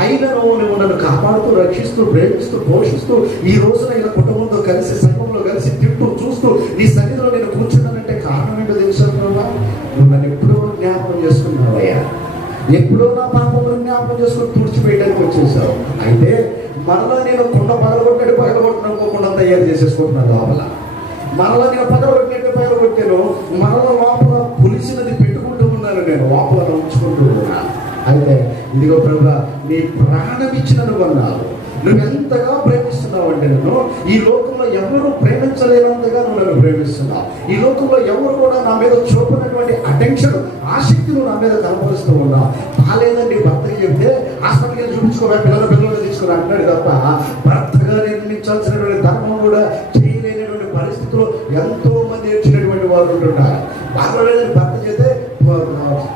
అయినను నువ్వు నన్ను కాపాడుతూ, రక్షిస్తూ, ప్రేమిస్తూ, పోషిస్తూ ఈ రోజున ఇలా కుటుంబంతో కలిసి, సంఘంలో కలిసి, తింటూ చూస్తూ నీ సన్నిధిలో నేను కూర్చున్నానంటే కారణం ఏంటో తెలుసా? నువ్వు నన్ను ఎప్పుడో జ్ఞాపకం చేసుకున్నావయ్యా, ఎప్పుడో నా పాపములను జ్ఞాపకం చేసుకుని తుడిచివేయడానికి వచ్చేసావు. అయితే మరలా నేను కొండ పగలగొట్టడం తయారు చేసేసుకుంటున్నాను లోపల. మరలా నేను పగలగొట్టినట్టు పగలగొట్టాను, మరలా లోపల పులిసినది పెట్టుకుంటూ ఉన్నాను, నేను లోపల ఉంచుకుంటూ ఉన్నాను. అయితే ఇదిగో ప్రభువా, నీ ప్రాణం ఇచ్చినను కొన్నావు. నువ్వు ఎంతగా ప్రేమిస్తున్నావు అంటే, నన్ను ఈ లోకంలో ఎవరు ప్రేమించలేనంతగా నువ్వు నన్ను ప్రేమిస్తున్నావు. ఈ లోకంలో ఎవరు కూడా నా మీద చూపినటువంటి అటెన్షన్, ఆసక్తి నువ్వు నా మీద కనపరుస్తూ ఉన్నావు. బాలేదండి భర్తకి చెప్తే హాస్పిటల్కి వెళ్ళి చూపించుకోవా, పిల్లలు తీసుకుని అంటున్నాడు తప్ప భర్తగా నిర్ణయించాల్సినటువంటి ధర్మం కూడా చేయలేనటువంటి పరిస్థితుల్లో ఎంతో మంది ఏడ్చినటువంటి వారు ఉంటున్నారు. బాగోలేదని భర్త చేస్తే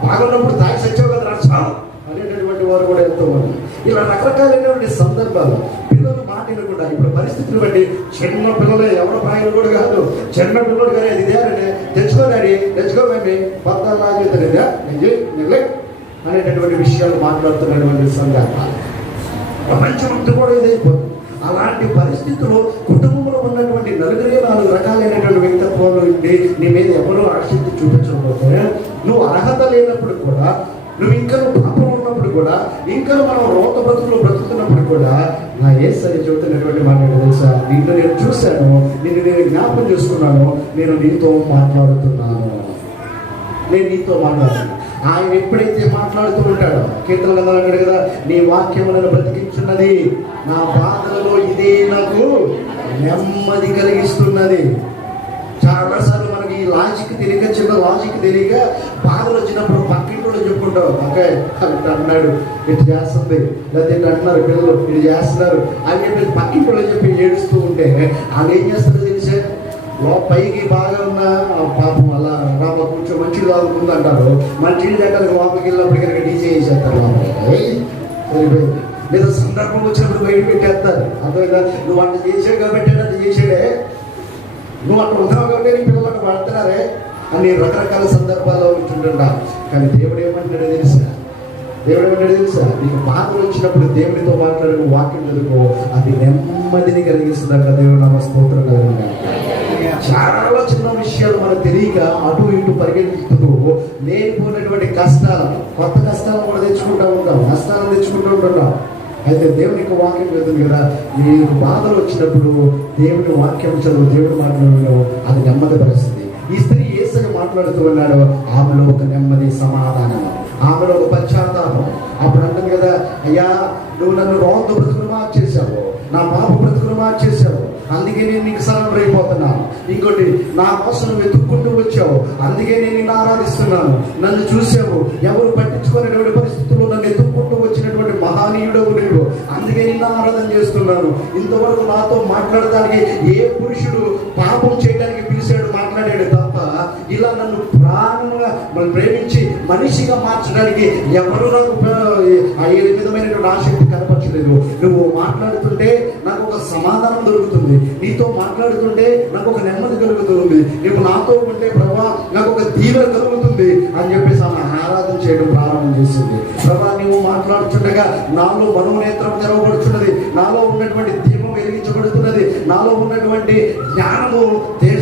బాగున్నప్పుడు తాగి సచ్చావు కదా రాష్ట్రం అనేటటువంటి వారు కూడా ఎంతో మంది. ఇలా రకరకాలైనటువంటి సందర్భాలు, పిల్లలు మాట వినకుండా, ఇప్పుడు పరిస్థితులు బట్టి చిన్న పిల్లలే, ఎవరి ప్రాయం కూడా కాదు, చిన్న పిల్లడు కానీ అది ఇదేనంటే తెచ్చుకోదాడి, తెచ్చుకోమేమి పద్దాలాగా అనేటటువంటి విషయాలు మాట్లాడుతున్నటువంటి సందర్భాలు ప్రపంచమంతా కూడా ఇదైపోతుంది. అలాంటి పరిస్థితుల్లో కుటుంబంలో ఉన్నటువంటి 4 రకాలైనటువంటి వ్యక్తిత్వాలు నీ మీద ఎవరో ఆసక్తి చూపించకపోతే, నువ్వు అర్హత లేనప్పుడు కూడా, నువ్వు ఇంకా పాపం ఉన్నప్పుడు కూడా, ఇంకా మనం రోత బ్రతుకుతున్నప్పుడు కూడా, నా యేసయ్య చెబుతున్నటువంటి మాట తెలుసా, నిన్ను నేను చూశాను, నిన్ను నేను జ్ఞాపకం చేసుకున్నాను, నేను నీతో మాట్లాడుతున్నాను, నేను నీతో మాట్లాడుతున్నాను. ఆయన ఎప్పుడైతే మాట్లాడుతూ ఉంటాడో, కీర్తన అన్నాడు కదా, నీ వాక్యములను బ్రతికించున్నది, నా బాధలలో ఇదే నాకు నెమ్మది కలిగిస్తున్నది. చాలాసార్లు మనకి ఈ లాజిక్ తెలియక, చిన్న లాజిక్ తెలియక బాధలు వచ్చినప్పుడు పక్కింట్లో చెప్పుకుంటాం, ఓకే కరెక్ట్ అన్నాడు, ఇటు చేస్తుంది, లేదా ఇటు అంటున్నారు పిల్లలు, ఇటు చేస్తున్నారు అని చెప్పి పక్కింట్లో చెప్పి ఏడుస్తూ ఉంటే వాళ్ళు ఏం చేస్తారో తెలిసే, పైకి బాగా ఉన్న పాపం అలా రాబ కొంచెం మంచిగా తాగుతుంది అంటారు, మంచిగా దగ్గరకు లోపలికి వెళ్ళినప్పుడు కనుక డీజే చేసేస్తారు లోపలికి, సరిపోయింది. లేదా సందర్భం వచ్చినప్పుడు బయట పెట్టేస్తారు. అర్థమైందా? నువ్వు వంట చేసాడు కాబట్టి అది చేసాడే, నువ్వు అక్కడ ఉన్నావు కాబట్టి నీ పిల్లలు అక్కడ పడుతున్నారే అని రకరకాల సందర్భాల్లో ఉంటుంటారు. కానీ దేవుడు ఏమంటాడో తెలుసా, నీకు బాధలు వచ్చినప్పుడు దేవుడితో మాట్లాడే వాక్యం చదువుకో, అది నెమ్మదిని కలిగిస్తుందంట. దేవుడు నామ స్తోత్రం కలుగుతుంది. చాలా చిన్న విషయాలు మనకు తెలియక అటు ఇటు పరిగెత్తుతూ లేనిపోయినటువంటి కష్టాలు, కొత్త కష్టాలను కూడా తెచ్చుకుంటూ ఉంటాం, నష్టాలను తెచ్చుకుంటూ ఉంటున్నాం. అయితే దేవుని యొక్క వాక్యం చదువుతుంది కదా, నీకు బాధలు వచ్చినప్పుడు దేవుని వాక్యం చదువు, దేవుడు మాట్లాడడం అది నెమ్మది పరిస్థితి. ఈ స్త్రీ యేసయ్య మాట్లాడుతూ ఉన్నాడు, ఆమెలో ఒక నెమ్మది, సమాధానం, ఆమెలో ఒక పశ్చాత్తాపం. అప్పుడు అంటుంది కదా, అయ్యా నువ్వు నన్ను రోత బ్రతుకులు మార్చేసావు, నా పాప బ్రతుకులు మార్చేసావు, అందుకే నేను నీకు సరెండర్ అయిపోతున్నాను. ఇంకోటి, నా కోసం నువ్వు వెతుక్కుంటూ వచ్చావు, అందుకే నేను నిన్ను ఆరాధిస్తున్నాను. నన్ను చూసావు, ఎవరు పట్టించుకునేటువంటి పరిస్థితుల్లో నన్ను ఎత్తుక్కుంటూ వచ్చినటువంటి మహానీయుడవు నీవు, అందుకే నిన్ను ఆరాధన చేస్తున్నాను. ఇంతవరకు నాతో మాట్లాడడానికి ఏ పురుషుడు పాపం చేయడానికి పిలిచాడు, మాట్లాడాడు తప్ప ఇలా నన్ను ప్రాణంగా ప్రేమించి మనిషిగా మార్చడానికి ఎవరు నాకు ఏ విధమైనటువంటి ఆసక్తి కనపరచలేదు. నువ్వు మాట్లాడుతుంటే నాకు ఒక సమాధానం దొరుకుతుంది, నీతో మాట్లాడుతుంటే నాకు ఒక నెమ్మది కలుగుతుంది, నువ్వు నాతో ఉంటే ప్రభా నాకు ఒక దీవెన కలుగుతుంది అని చెప్పేసి ఆమె ఆరాధన చేయడం ప్రారంభం చేసింది. ప్రభా నువ్వు మాట్లాడుతుండగా నాలో మనోనేత్రం తెరవబడుతున్నది, నాలో ఉన్నటువంటి దీపం వెలిగించబడుతున్నది, నాలో ఉన్నటువంటి జ్ఞానము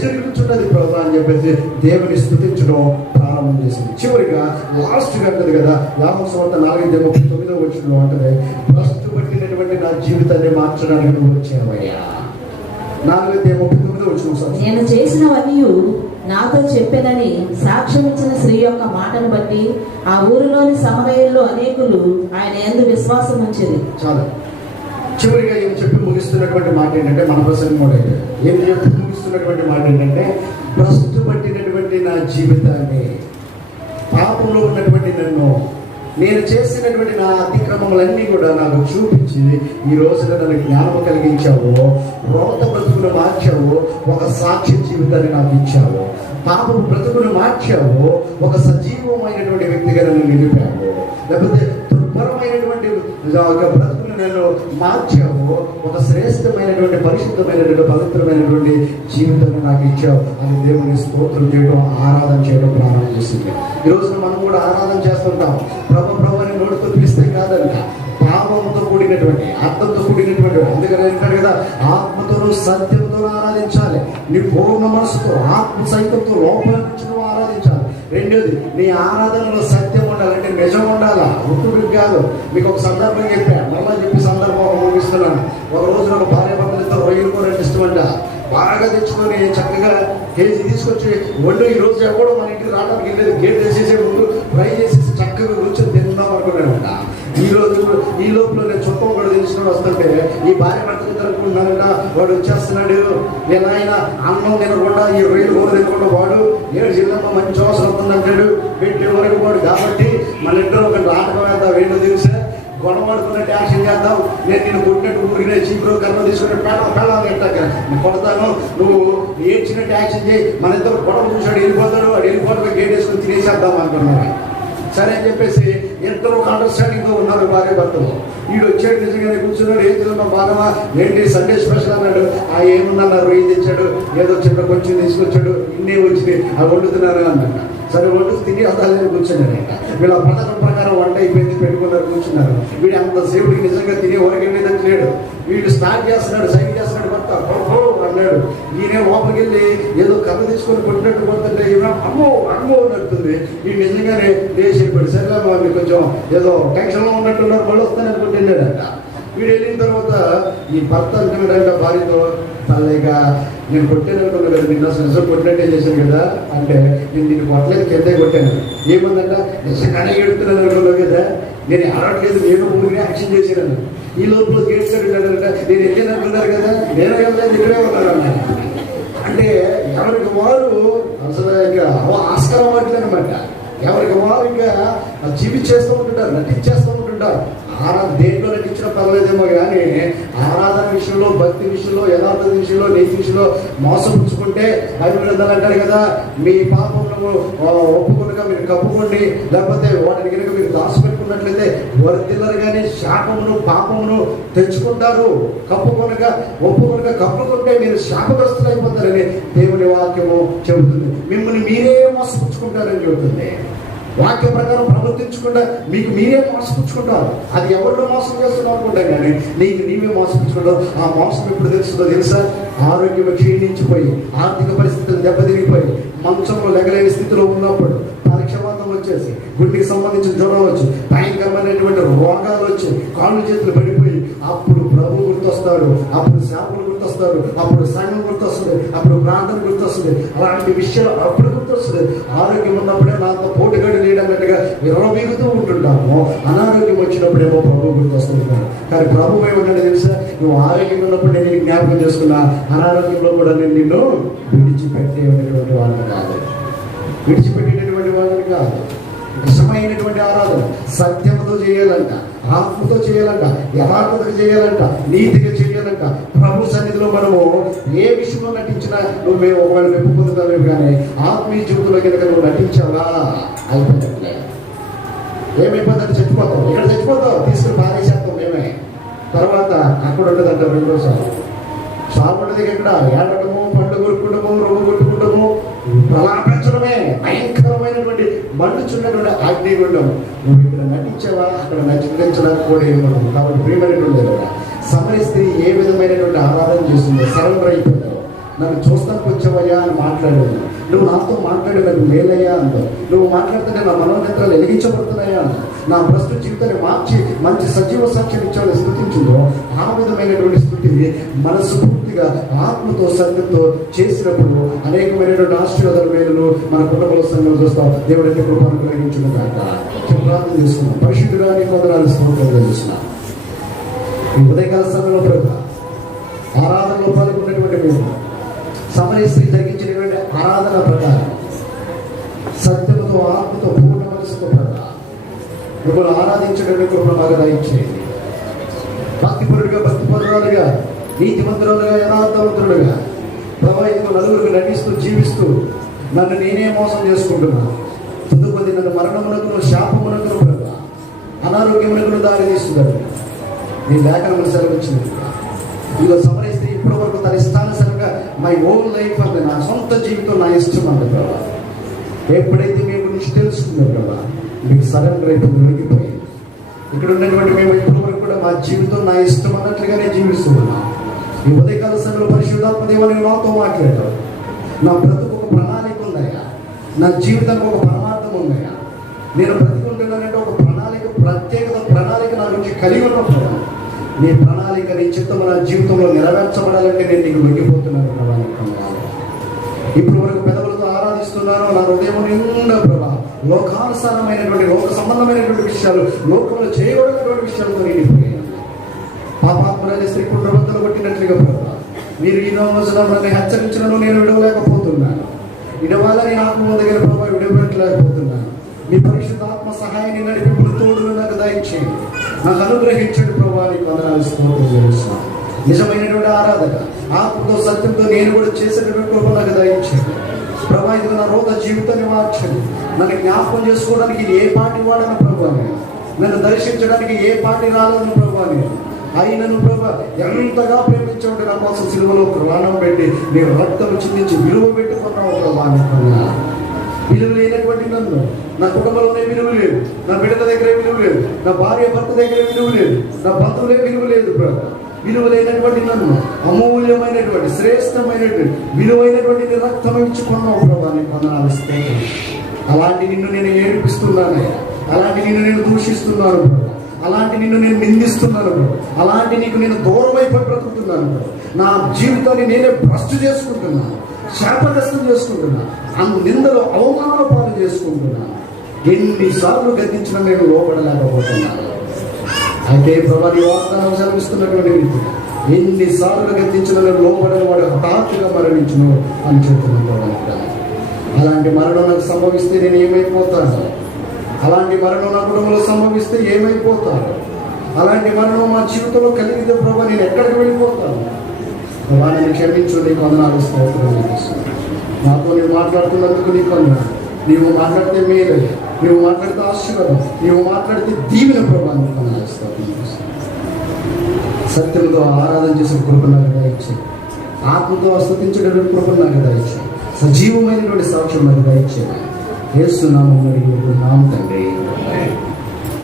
ప్రచురించున్నది ప్రభు అని చెప్పేసి దేవుని స్తుతించడం ప్రారంభం చేసింది. చివరిగా లాస్ట్గా అంటది కదా, యాకోబు సువార్త 4:39 వచనంలో అంటది, భ్రష్టు పట్టినటువంటి నా జీవితాన్ని మార్చడానికి నువ్వు వచ్చావయ్యా. 4:39 వచనం సార్. నేను చేసినవన్నీ నాతో చెప్పేదని సాక్ష్యం ఇచ్చిన స్త్రీ యొక్క మాటను బట్టి ఆ ఊరిలోని సమరయుల్లో అనేకులు ఆయన యందు విశ్వాసం ఉంచిరి. చాలా చివరిగా ఏం చెప్పి ముగిస్తున్నటువంటి మాట ఏంటంటే, మన ప్రసంగం కూడా ఏం చెప్పి ముగిస్తున్నటువంటి మాట ఏంటంటే, భ్రష్టు పట్టినటువంటి నా జీవితాన్ని, పాపంలో ఉన్నటువంటి నన్ను, నేను చేసినటువంటి నా అతిక్రమములన్నీ కూడా నాకు చూపించి ఈ రోజున నన్ను జ్ఞానము కలిగించావు, రోత బ్రతుకును మార్చావు, ఒక సాక్షి జీవితాన్ని నాకు ఇచ్చావు, పాపపు బ్రతుకును మార్చావు, ఒక సజీవమైనటువంటి వ్యక్తిగా నన్ను నిలిపావు, లేకపోతే దుర్భరమైనటువంటి బ్రతుకును నన్ను మార్చావు, ఒక శ్రేష్టమైనటువంటి పరిశుద్ధమైనటువంటి పవిత్రమైనటువంటి జీవితాన్ని నాకు ఇచ్చావు అని దేవుని స్తోత్రం చేయడం, ఆరాధన చేయడం ప్రారంభం చేసింది. ఈ రోజున మనం కూడా ఆరాధన చేస్తుంటాం. ప్రభు అని నోటితో పిలిస్తే కాదంట, భావంతో కూడినటువంటి, అర్థంతో కూడినటువంటి. అందుకని అంటారు కదా, ఆత్మతోనూ సత్యంతో ఆరాధించాలి, నీ పూర్ణ మనసుతో ఆత్మ సైతంతో లోపల నుంచి నువ్వు ఆరాధించాలి. రెండోది, నీ ఆరాధనలో సత్యం ఉండాలంటే నిజం ఉండాలా, ఉట్టుడు కాదు. మీకు ఒక సందర్భం చెప్పాను, మళ్ళీ చెప్పి సందర్భం ముగిస్తున్నాను. ఒక రోజున ఒక భార్య భర్తలతో రొయ్యలు కూర ఇష్టమంట, బాగా తెచ్చుకొని చక్కగా కేజీ తీసుకొచ్చి వండు. ఈ రోజు ఎవడో మన ఇంటికి రావడానికి వెళ్ళేది, గేట్ వేసేసే ముందు ఫ్రై చేసేసి చక్కగా కూర్చొని తిందాం అనుకున్నాడంట. ఈ లోపల నేను చుట్టం కూడా తెలుసుకుని వస్తుంటే ఈ భార్య భర్తలు తిరగకుండానంట, వాడు వచ్చేస్తున్నాడు, నేను ఆయన అన్నం తినకుండా ఈ రొయ్యలు కూర తినకుండా వాడు 7 జిల్లాలో మంచి అవసరం వస్తుందంటాడు. పెట్టే వరకు వాడు కాబట్టి మన ఇద్దరు ఒక నాటకం వేద్దాం, ఏంటో తెలుసా, గొడవడుకున్నట్టు యాక్షన్ చేద్దాం, నేను నేను కొట్టినట్టు ఊరికినే చీపురు కర్ర తీసుకున్నట్టు పెళ్ళాలి కొడతాను, నువ్వు ఏడ్చినట్టు యాక్షన్ చేయి, మన ఇద్దరు గొడవ చూసాడు వెళ్ళిపోతాడు, వాడు వెళ్ళిపోవడం గేట్ వేసుకొని తినేసేద్దాం అనుకున్నాడు. సరే అని చెప్పేసి ఎంతో అండర్స్టాండింగ్తో ఉన్నారు భార్య భర్తలు. వీడు వచ్చాడు, నిజంగానే కూర్చున్నాడు, ఏం తిన్నా బాగా, ఏంటి సండే స్పెషల్ అన్నాడు. ఏముందన్నారు, రొయ్యి తెచ్చాడు, ఏదో చిన్న కొంచెం తీసుకొచ్చాడు, ఇన్నే వచ్చింది అవి వండుతున్నారు అన్నట్టు. సరే వండు తిని అదాలని కూర్చున్నాడు. వీళ్ళ పథకం ప్రకారం వంట అయిపోయింది, పెట్టుకున్నారు, కూర్చున్నారు. వీడు అంతసేపుడికి నిజంగా తినే వరకు వెళ్ళేదని లేడు. వీడు స్టార్ట్ చేస్తున్నాడు, సైన్ చేస్తున్నాడు, భర్త అన్నాడు. ఈయన లోపలికి వెళ్ళి ఏదో కర్ర తీసుకొని కొట్టినట్టు కొడుతుంటే అమ్మో అమ్మో నడుతుంది. వీడు నిజంగానే లేచిపోయాడు. సరే వాళ్ళు కొంచెం ఏదో టెన్షన్లో ఉన్నట్టున్నారు, మళ్ళీ వస్తాను అనుకుంటూ వెళ్ళాడంట. వీడు వెళ్ళిన తర్వాత ఈ భర్త అంటున్నాడంట భార్యతో, తల్లిగా నేను కొట్టాను అనుకున్నా కదా, నిన్న నిజం కొట్టినట్టే చేశాను కదా అంటే, నేను నిన్ను కొట్టలేదు, కిందే కొట్టాను. ఏముందంట, నిజంగానే ఏడుతున్నాను అనుకున్నావు కదా, నేను ఆడట్లేదు, నేను ఊరిని యాక్షన్ చేశాను. ఈ లోపల గేట్సాడు వెళ్ళాడంట, నేను వెళ్ళాను అనుకున్నారు కదా, నేను వెళ్ళలేదు, ఇక్కడే ఉన్నాను అన్నాడు. అంటే ఎవరికి వారు అసలు ఇంకా ఆస్కారం అవ్వట్లేదు అనమాట. ఎవరికి వారు ఇంకా జీవించేస్తూ ఉంటుంటారు, నటించేస్తూ ఉంటుంటారు. దేంట్లో నటించిన పర్లేదేమో కానీ ఆరాధన విషయంలో, భక్తి విషయంలో, యథార్థ విషయంలో, నీతి విషయంలో మోసపుచ్చుకుంటే బైబిల్ గ్రంథాలు అంటారు కదా, మీ పాపములను ఒప్పుకునగా మీరు కప్పుకోండి, లేకపోతే వాటిని కనుక మీరు దాచిపెట్టుకున్నట్లయితే వర్తిల్లరు కానీ శాపమును పాపమును తెచ్చుకుంటారు. కప్పుకొనగా ఒప్పుకొనగా కప్పుకుంటే మీరు శాపగ్రస్తులు అయిపోతారని దేవుని వాక్యము చెబుతుంది. మిమ్మల్ని మీరే మోసపుచ్చుకుంటారని చెబుతుంది. వాక్య ప్రకారం ప్రవర్తించకుండా మీకు మీరే మోసపుచ్చుకుంటారు. అది ఎవరిలో మోసం చేస్తున్నావు అనుకుంటాం కానీ నీకు నీవే మోసపుచ్చుకుంటావు. ఆ మోసం ఎప్పుడు తెలుస్తుందో తెలుసా? ఆరోగ్యం క్షీణించిపోయి, ఆర్థిక పరిస్థితులు దెబ్బతిరిగిపోయి, మంచంలో లెగలేని స్థితిలో ఉన్నప్పుడు, పరీక్షవాతం వచ్చేసి, గుండెకి సంబంధించిన జ్వరం వచ్చి, భయంకరమైనటువంటి రోగాలు వచ్చి, కాళ్ళు చేతులు పడిపోయి, అప్పుడు ప్రభు గుర్తొస్తాడు, అప్పుడు శాపలు గుర్తొస్తాడు, అప్పుడు సంఘం గుర్తొస్తుంది, అప్పుడు ప్రార్థన గుర్తొస్తుంది. అలాంటి విషయాలు అప్పుడు గుర్తొస్తుంది. ఆరోగ్యం ఉన్నప్పుడే నాతో పోటుగడి లేడన్నట్టుగా విరవబీగుతూ ఉంటుంటాము. అనారోగ్యం వచ్చినప్పుడేమో ప్రభు గుర్తొస్తుంటాడు. కానీ ప్రభు ఏమన్నాడు తెలుసా? నువ్వు ఆరోగ్యం ఉన్నప్పుడు నేను జ్ఞాపకం చేసుకున్నా, అనారోగ్యంలో కూడా నేను నిన్ను విడిచిపెట్టేటువంటి వాళ్ళని కాదు, విడిచిపెట్టేటటువంటి వాళ్ళని కాదు. నిజమైనటువంటి ఆరాధన సత్యంతో చేయాలంట, ఆత్మతో చేయాలంట, యథార్థతగా చేయాలంట, నీతిగా చేయాలంట. ప్రభు సన్నిధిలో మనము ఏ విషయంలో నటించినా నువ్వు మేము ఒకవేళ మెప్పు పొందుతావేమో కానీ ఆత్మీయ జీవితంలో కనుక నువ్వు నటించావా అయిపోయినట్లే. ఏమైపోతుందంటే చచ్చిపోతావు, ఇక్కడ చచ్చిపోతావు, తీసుకుని పారేసేస్తాం మేమే. తర్వాత అక్కడ ఉండదంట రెండోసారి సాగుండదు. ఎక్కడ ఏడటము, పండు కొట్టుకుంటాము, రొమ్ము కొట్టుకుంటాము, ప్రలాపించడమే భయంకరమైనటువంటి మండుచున్నటువంటి అగ్నిగుండం. నువ్వు ఇక్కడ నటించావా అక్కడ నటించడానికి కూడా ఏమన్నావు. కాబట్టి ప్రియమైనటువంటి సమరీ స్త్రీ ఏ విధమైనటువంటి ఆరాధన చేస్తుందో, సరెండర్ అయిపోయిందో, నన్ను చూస్తానికి వచ్చావయ్యా అని మాట్లాడాను. నువ్వు నాతో మాట్లాడి నాకు మేలయ్యా అందో. నువ్వు మాట్లాడితే నా మనోనేత్రాలు వెలిగించబడుతున్నాయా అందో. నా ప్రస్తుత జీవితాన్ని మార్చి మంచి సజీవ సాక్ష్యం ఇచ్చాలని స్థుతించిందో ఆ విధమైనటువంటి స్థుతిని మనస్ఫూర్తిగా ఆత్మతో సత్యంతో చేసినప్పుడు అనేకమైనటువంటి ఆశీర్వాదాల మేలు మన కుటుంబ సంఘం చూస్తాం. దేవుడికి కృపను గ్రహించును కాక. ప్రార్థన చేసుకున్నాం. పరిశుద్ధుడా నీకు వందనాలు స్తోత్రాలు చేస్తున్నాం. ఈ ఉదయకాల సమయంలో ప్రభు ఆరాధనలో పాల్గొన్నటువంటి మేము సమయ స్త్రీ జరిగించినటువంటి ఆరాధన ప్రకారం సత్యముతో ఆత్మతో పూర్ణ మనసుతో ప్రభు మిమ్మల్ని ఆరాధించడానికి కృప మాకు దయచేయండి. భక్తిపరుడుగా భక్తిపరురాలుగా నీతిమంతురాలుగా యథార్థవంతుడుగా ప్రభు ఇందుకు నలుగురికి నటిస్తూ జీవిస్తూ నన్ను నేనే మోసం చేసుకుంటున్నాను. తుదుపది నన్ను మరణమునకు శాపమునకు ప్రభు అనారోగ్యమునకు దారి తీస్తున్నాడు. నీ లేఖనములు సెలవిచ్చినట్టుగా ఇదిగో సమరస్త్రీ ఇప్పటి వరకు తన ఇష్టానుసారంగా మై ఓన్ లైఫ్ అంటే నా సొంత జీవితం నా ఇష్టం అంట ప్రభా. ఎప్పుడైతే మేము నుంచి తెలుసుకున్నాం ప్రభా మీకు సరెండర్ అయిపోయింది, లొంగిపోయింది. ఇక్కడ ఉన్నటువంటి మేము ఇప్పటి వరకు కూడా మా జీవితం నా ఇష్టం అన్నట్లుగానే జీవిస్తున్నాం. ఈ ఉదయకాల సమయంలో పరిశుద్ధాత్మ దేవాన్ని నాతో మాట్లాడావు. నా బ్రతుకు ఒక ప్రణాళిక ఉందయ్యా, నా జీవితానికి ఒక పరమార్థం ఉందయ్యా. నేను బ్రతుకుంటున్నానంటే ఒక ప్రణాళిక, ప్రత్యేకత ప్రణాళిక నా గురించి కలిగి ఉన్నప్పుడు నీ ప్రణాళిక నీ చిత్తం నా జీవితంలో నెరవేర్చబడాలంటే నేను నీకు లొంగిపోతున్నాను ప్రభా. ఇప్పుడు వరకు పెదవులతో ఆరాధిస్తున్నాను. నా హృదయం నిండా ప్రభా లోకానుసారమైనటువంటి లోక సంబంధమైనటువంటి విషయాలు, లోకంలో చేయబడినటువంటి విషయాలతో నిండిపోయాను. పాపాత్మరాజు స్త్రీ కుటుంబంతో కొట్టినట్లుగా ప్రభా మీరు ఈ రోజున నన్ను హెచ్చరించినను నేను విడవలేకపోతున్నాను. విడవాలని ఆత్మ దగ్గర ప్రభావ విడవలేకపోతున్నాను. మీ పరిశుద్ధాత్మ సహాయాన్ని నడిపి తోడును నాకు దయచేయండి, నాకు అనుగ్రహించండి ప్రభావ. నీకు వందనాలు స్తోత్రం చేస్తున్నాను. నిజమైనటువంటి ఆరాధన ఆత్మతో సత్యంతో నేను కూడా చేసేటటువంటి కృప నాకు దయచేయండి ప్రభా. ఇది నా రోగ జీవితాన్ని మార్చండి. నన్ను జ్ఞాపకం చేసుకోవడానికి ఏ పాటి వాడను ప్రభా, నన్ను దర్శించడానికి ఏ పాటి రాలను ప్రభా. అయినను ప్రభా ఎంతగా ప్రేమించండి నా కోసం సిలువలో ప్రాణం పెట్టి నేను రక్తం చిందించి విలువ పెట్టుకున్నావు ప్రభా. విలువ లేనటువంటి నన్ను నా కుటుంబంలోనే విలువ లేదు, నా బిడ్డల దగ్గర విలువ లేదు, నా భార్య భర్త దగ్గర విలువ లేదు, నా బంధువులే విలువ లేదు ప్రభా. విలువ లేనటువంటి నన్ను అమూల్యమైనటువంటి శ్రేష్టమైనటువంటి విలువైనటువంటి రక్తం ఇచ్చుకున్నావు ప్రభా. నీకు వందనాలు స్తోత్రం. అలాంటి నిన్ను నేను ఏడిపిస్తున్నానయ్యా, అలాంటి నిన్ను నేను దూషిస్తున్నాను ప్రభా, అలాంటి నిన్ను నేను నిందిస్తున్నాను ప్రభా, అలాంటి నీకు నేను దూరం అయిపోయి బ్రతుకుతున్నాను ప్రభా. నా జీవితాన్ని నేనే భ్రష్టు చేసుకుంటున్నాను, శాపగ్రస్తం చేసుకుంటున్నాను, నిందలు అవమానాల పాలు చేసుకుంటున్నాను. ఎన్నిసార్లు గద్దించినా నేను లోపడలేకపోతున్నాను. అయితే ప్రభా నీ వాగ్దానం సెలవిస్తున్నటువంటి రీతి ఎన్నిసార్లు గద్దించినా నేను లోపడని వాడు హఠాత్తుగా మరణించును అని చెప్తున్నాను. అలాంటి మరణం నాకు సంభవిస్తే నేను ఏమైపోతాను? అలాంటి మరణం నా కుటుంబంలో సంభవిస్తే ఏమైపోతాను? అలాంటి మరణం మా జీవితంలో కలిగితే ప్రభా నేను ఎక్కడికి వెళ్ళిపోతాను? వాళ్ళని క్షమించు, నీకు వందనాలు స్తోత్రం చేస్తున్నాను. నాతో నేను మాట్లాడుతున్నందుకు నీకు వందనాలు. నీవు మాట్లాడితే మేలే, నీవు మాట్లాడితే ఆశీర్వాదం, నీవు మాట్లాడితే దీవెన ప్రభా. నీకు వందనాలు స్తోత్రం చేస్తున్నాను. సత్యంతో ఆరాధన చేసిన కృప నాకు దయచేయి, ఆత్మతో స్తుతించేటటువంటి కృప నాకు దయచేయి, సజీవమైనటువంటి సాక్ష్యం నాకు దయచేయి. యేసు నామములో నామ తండ్రి.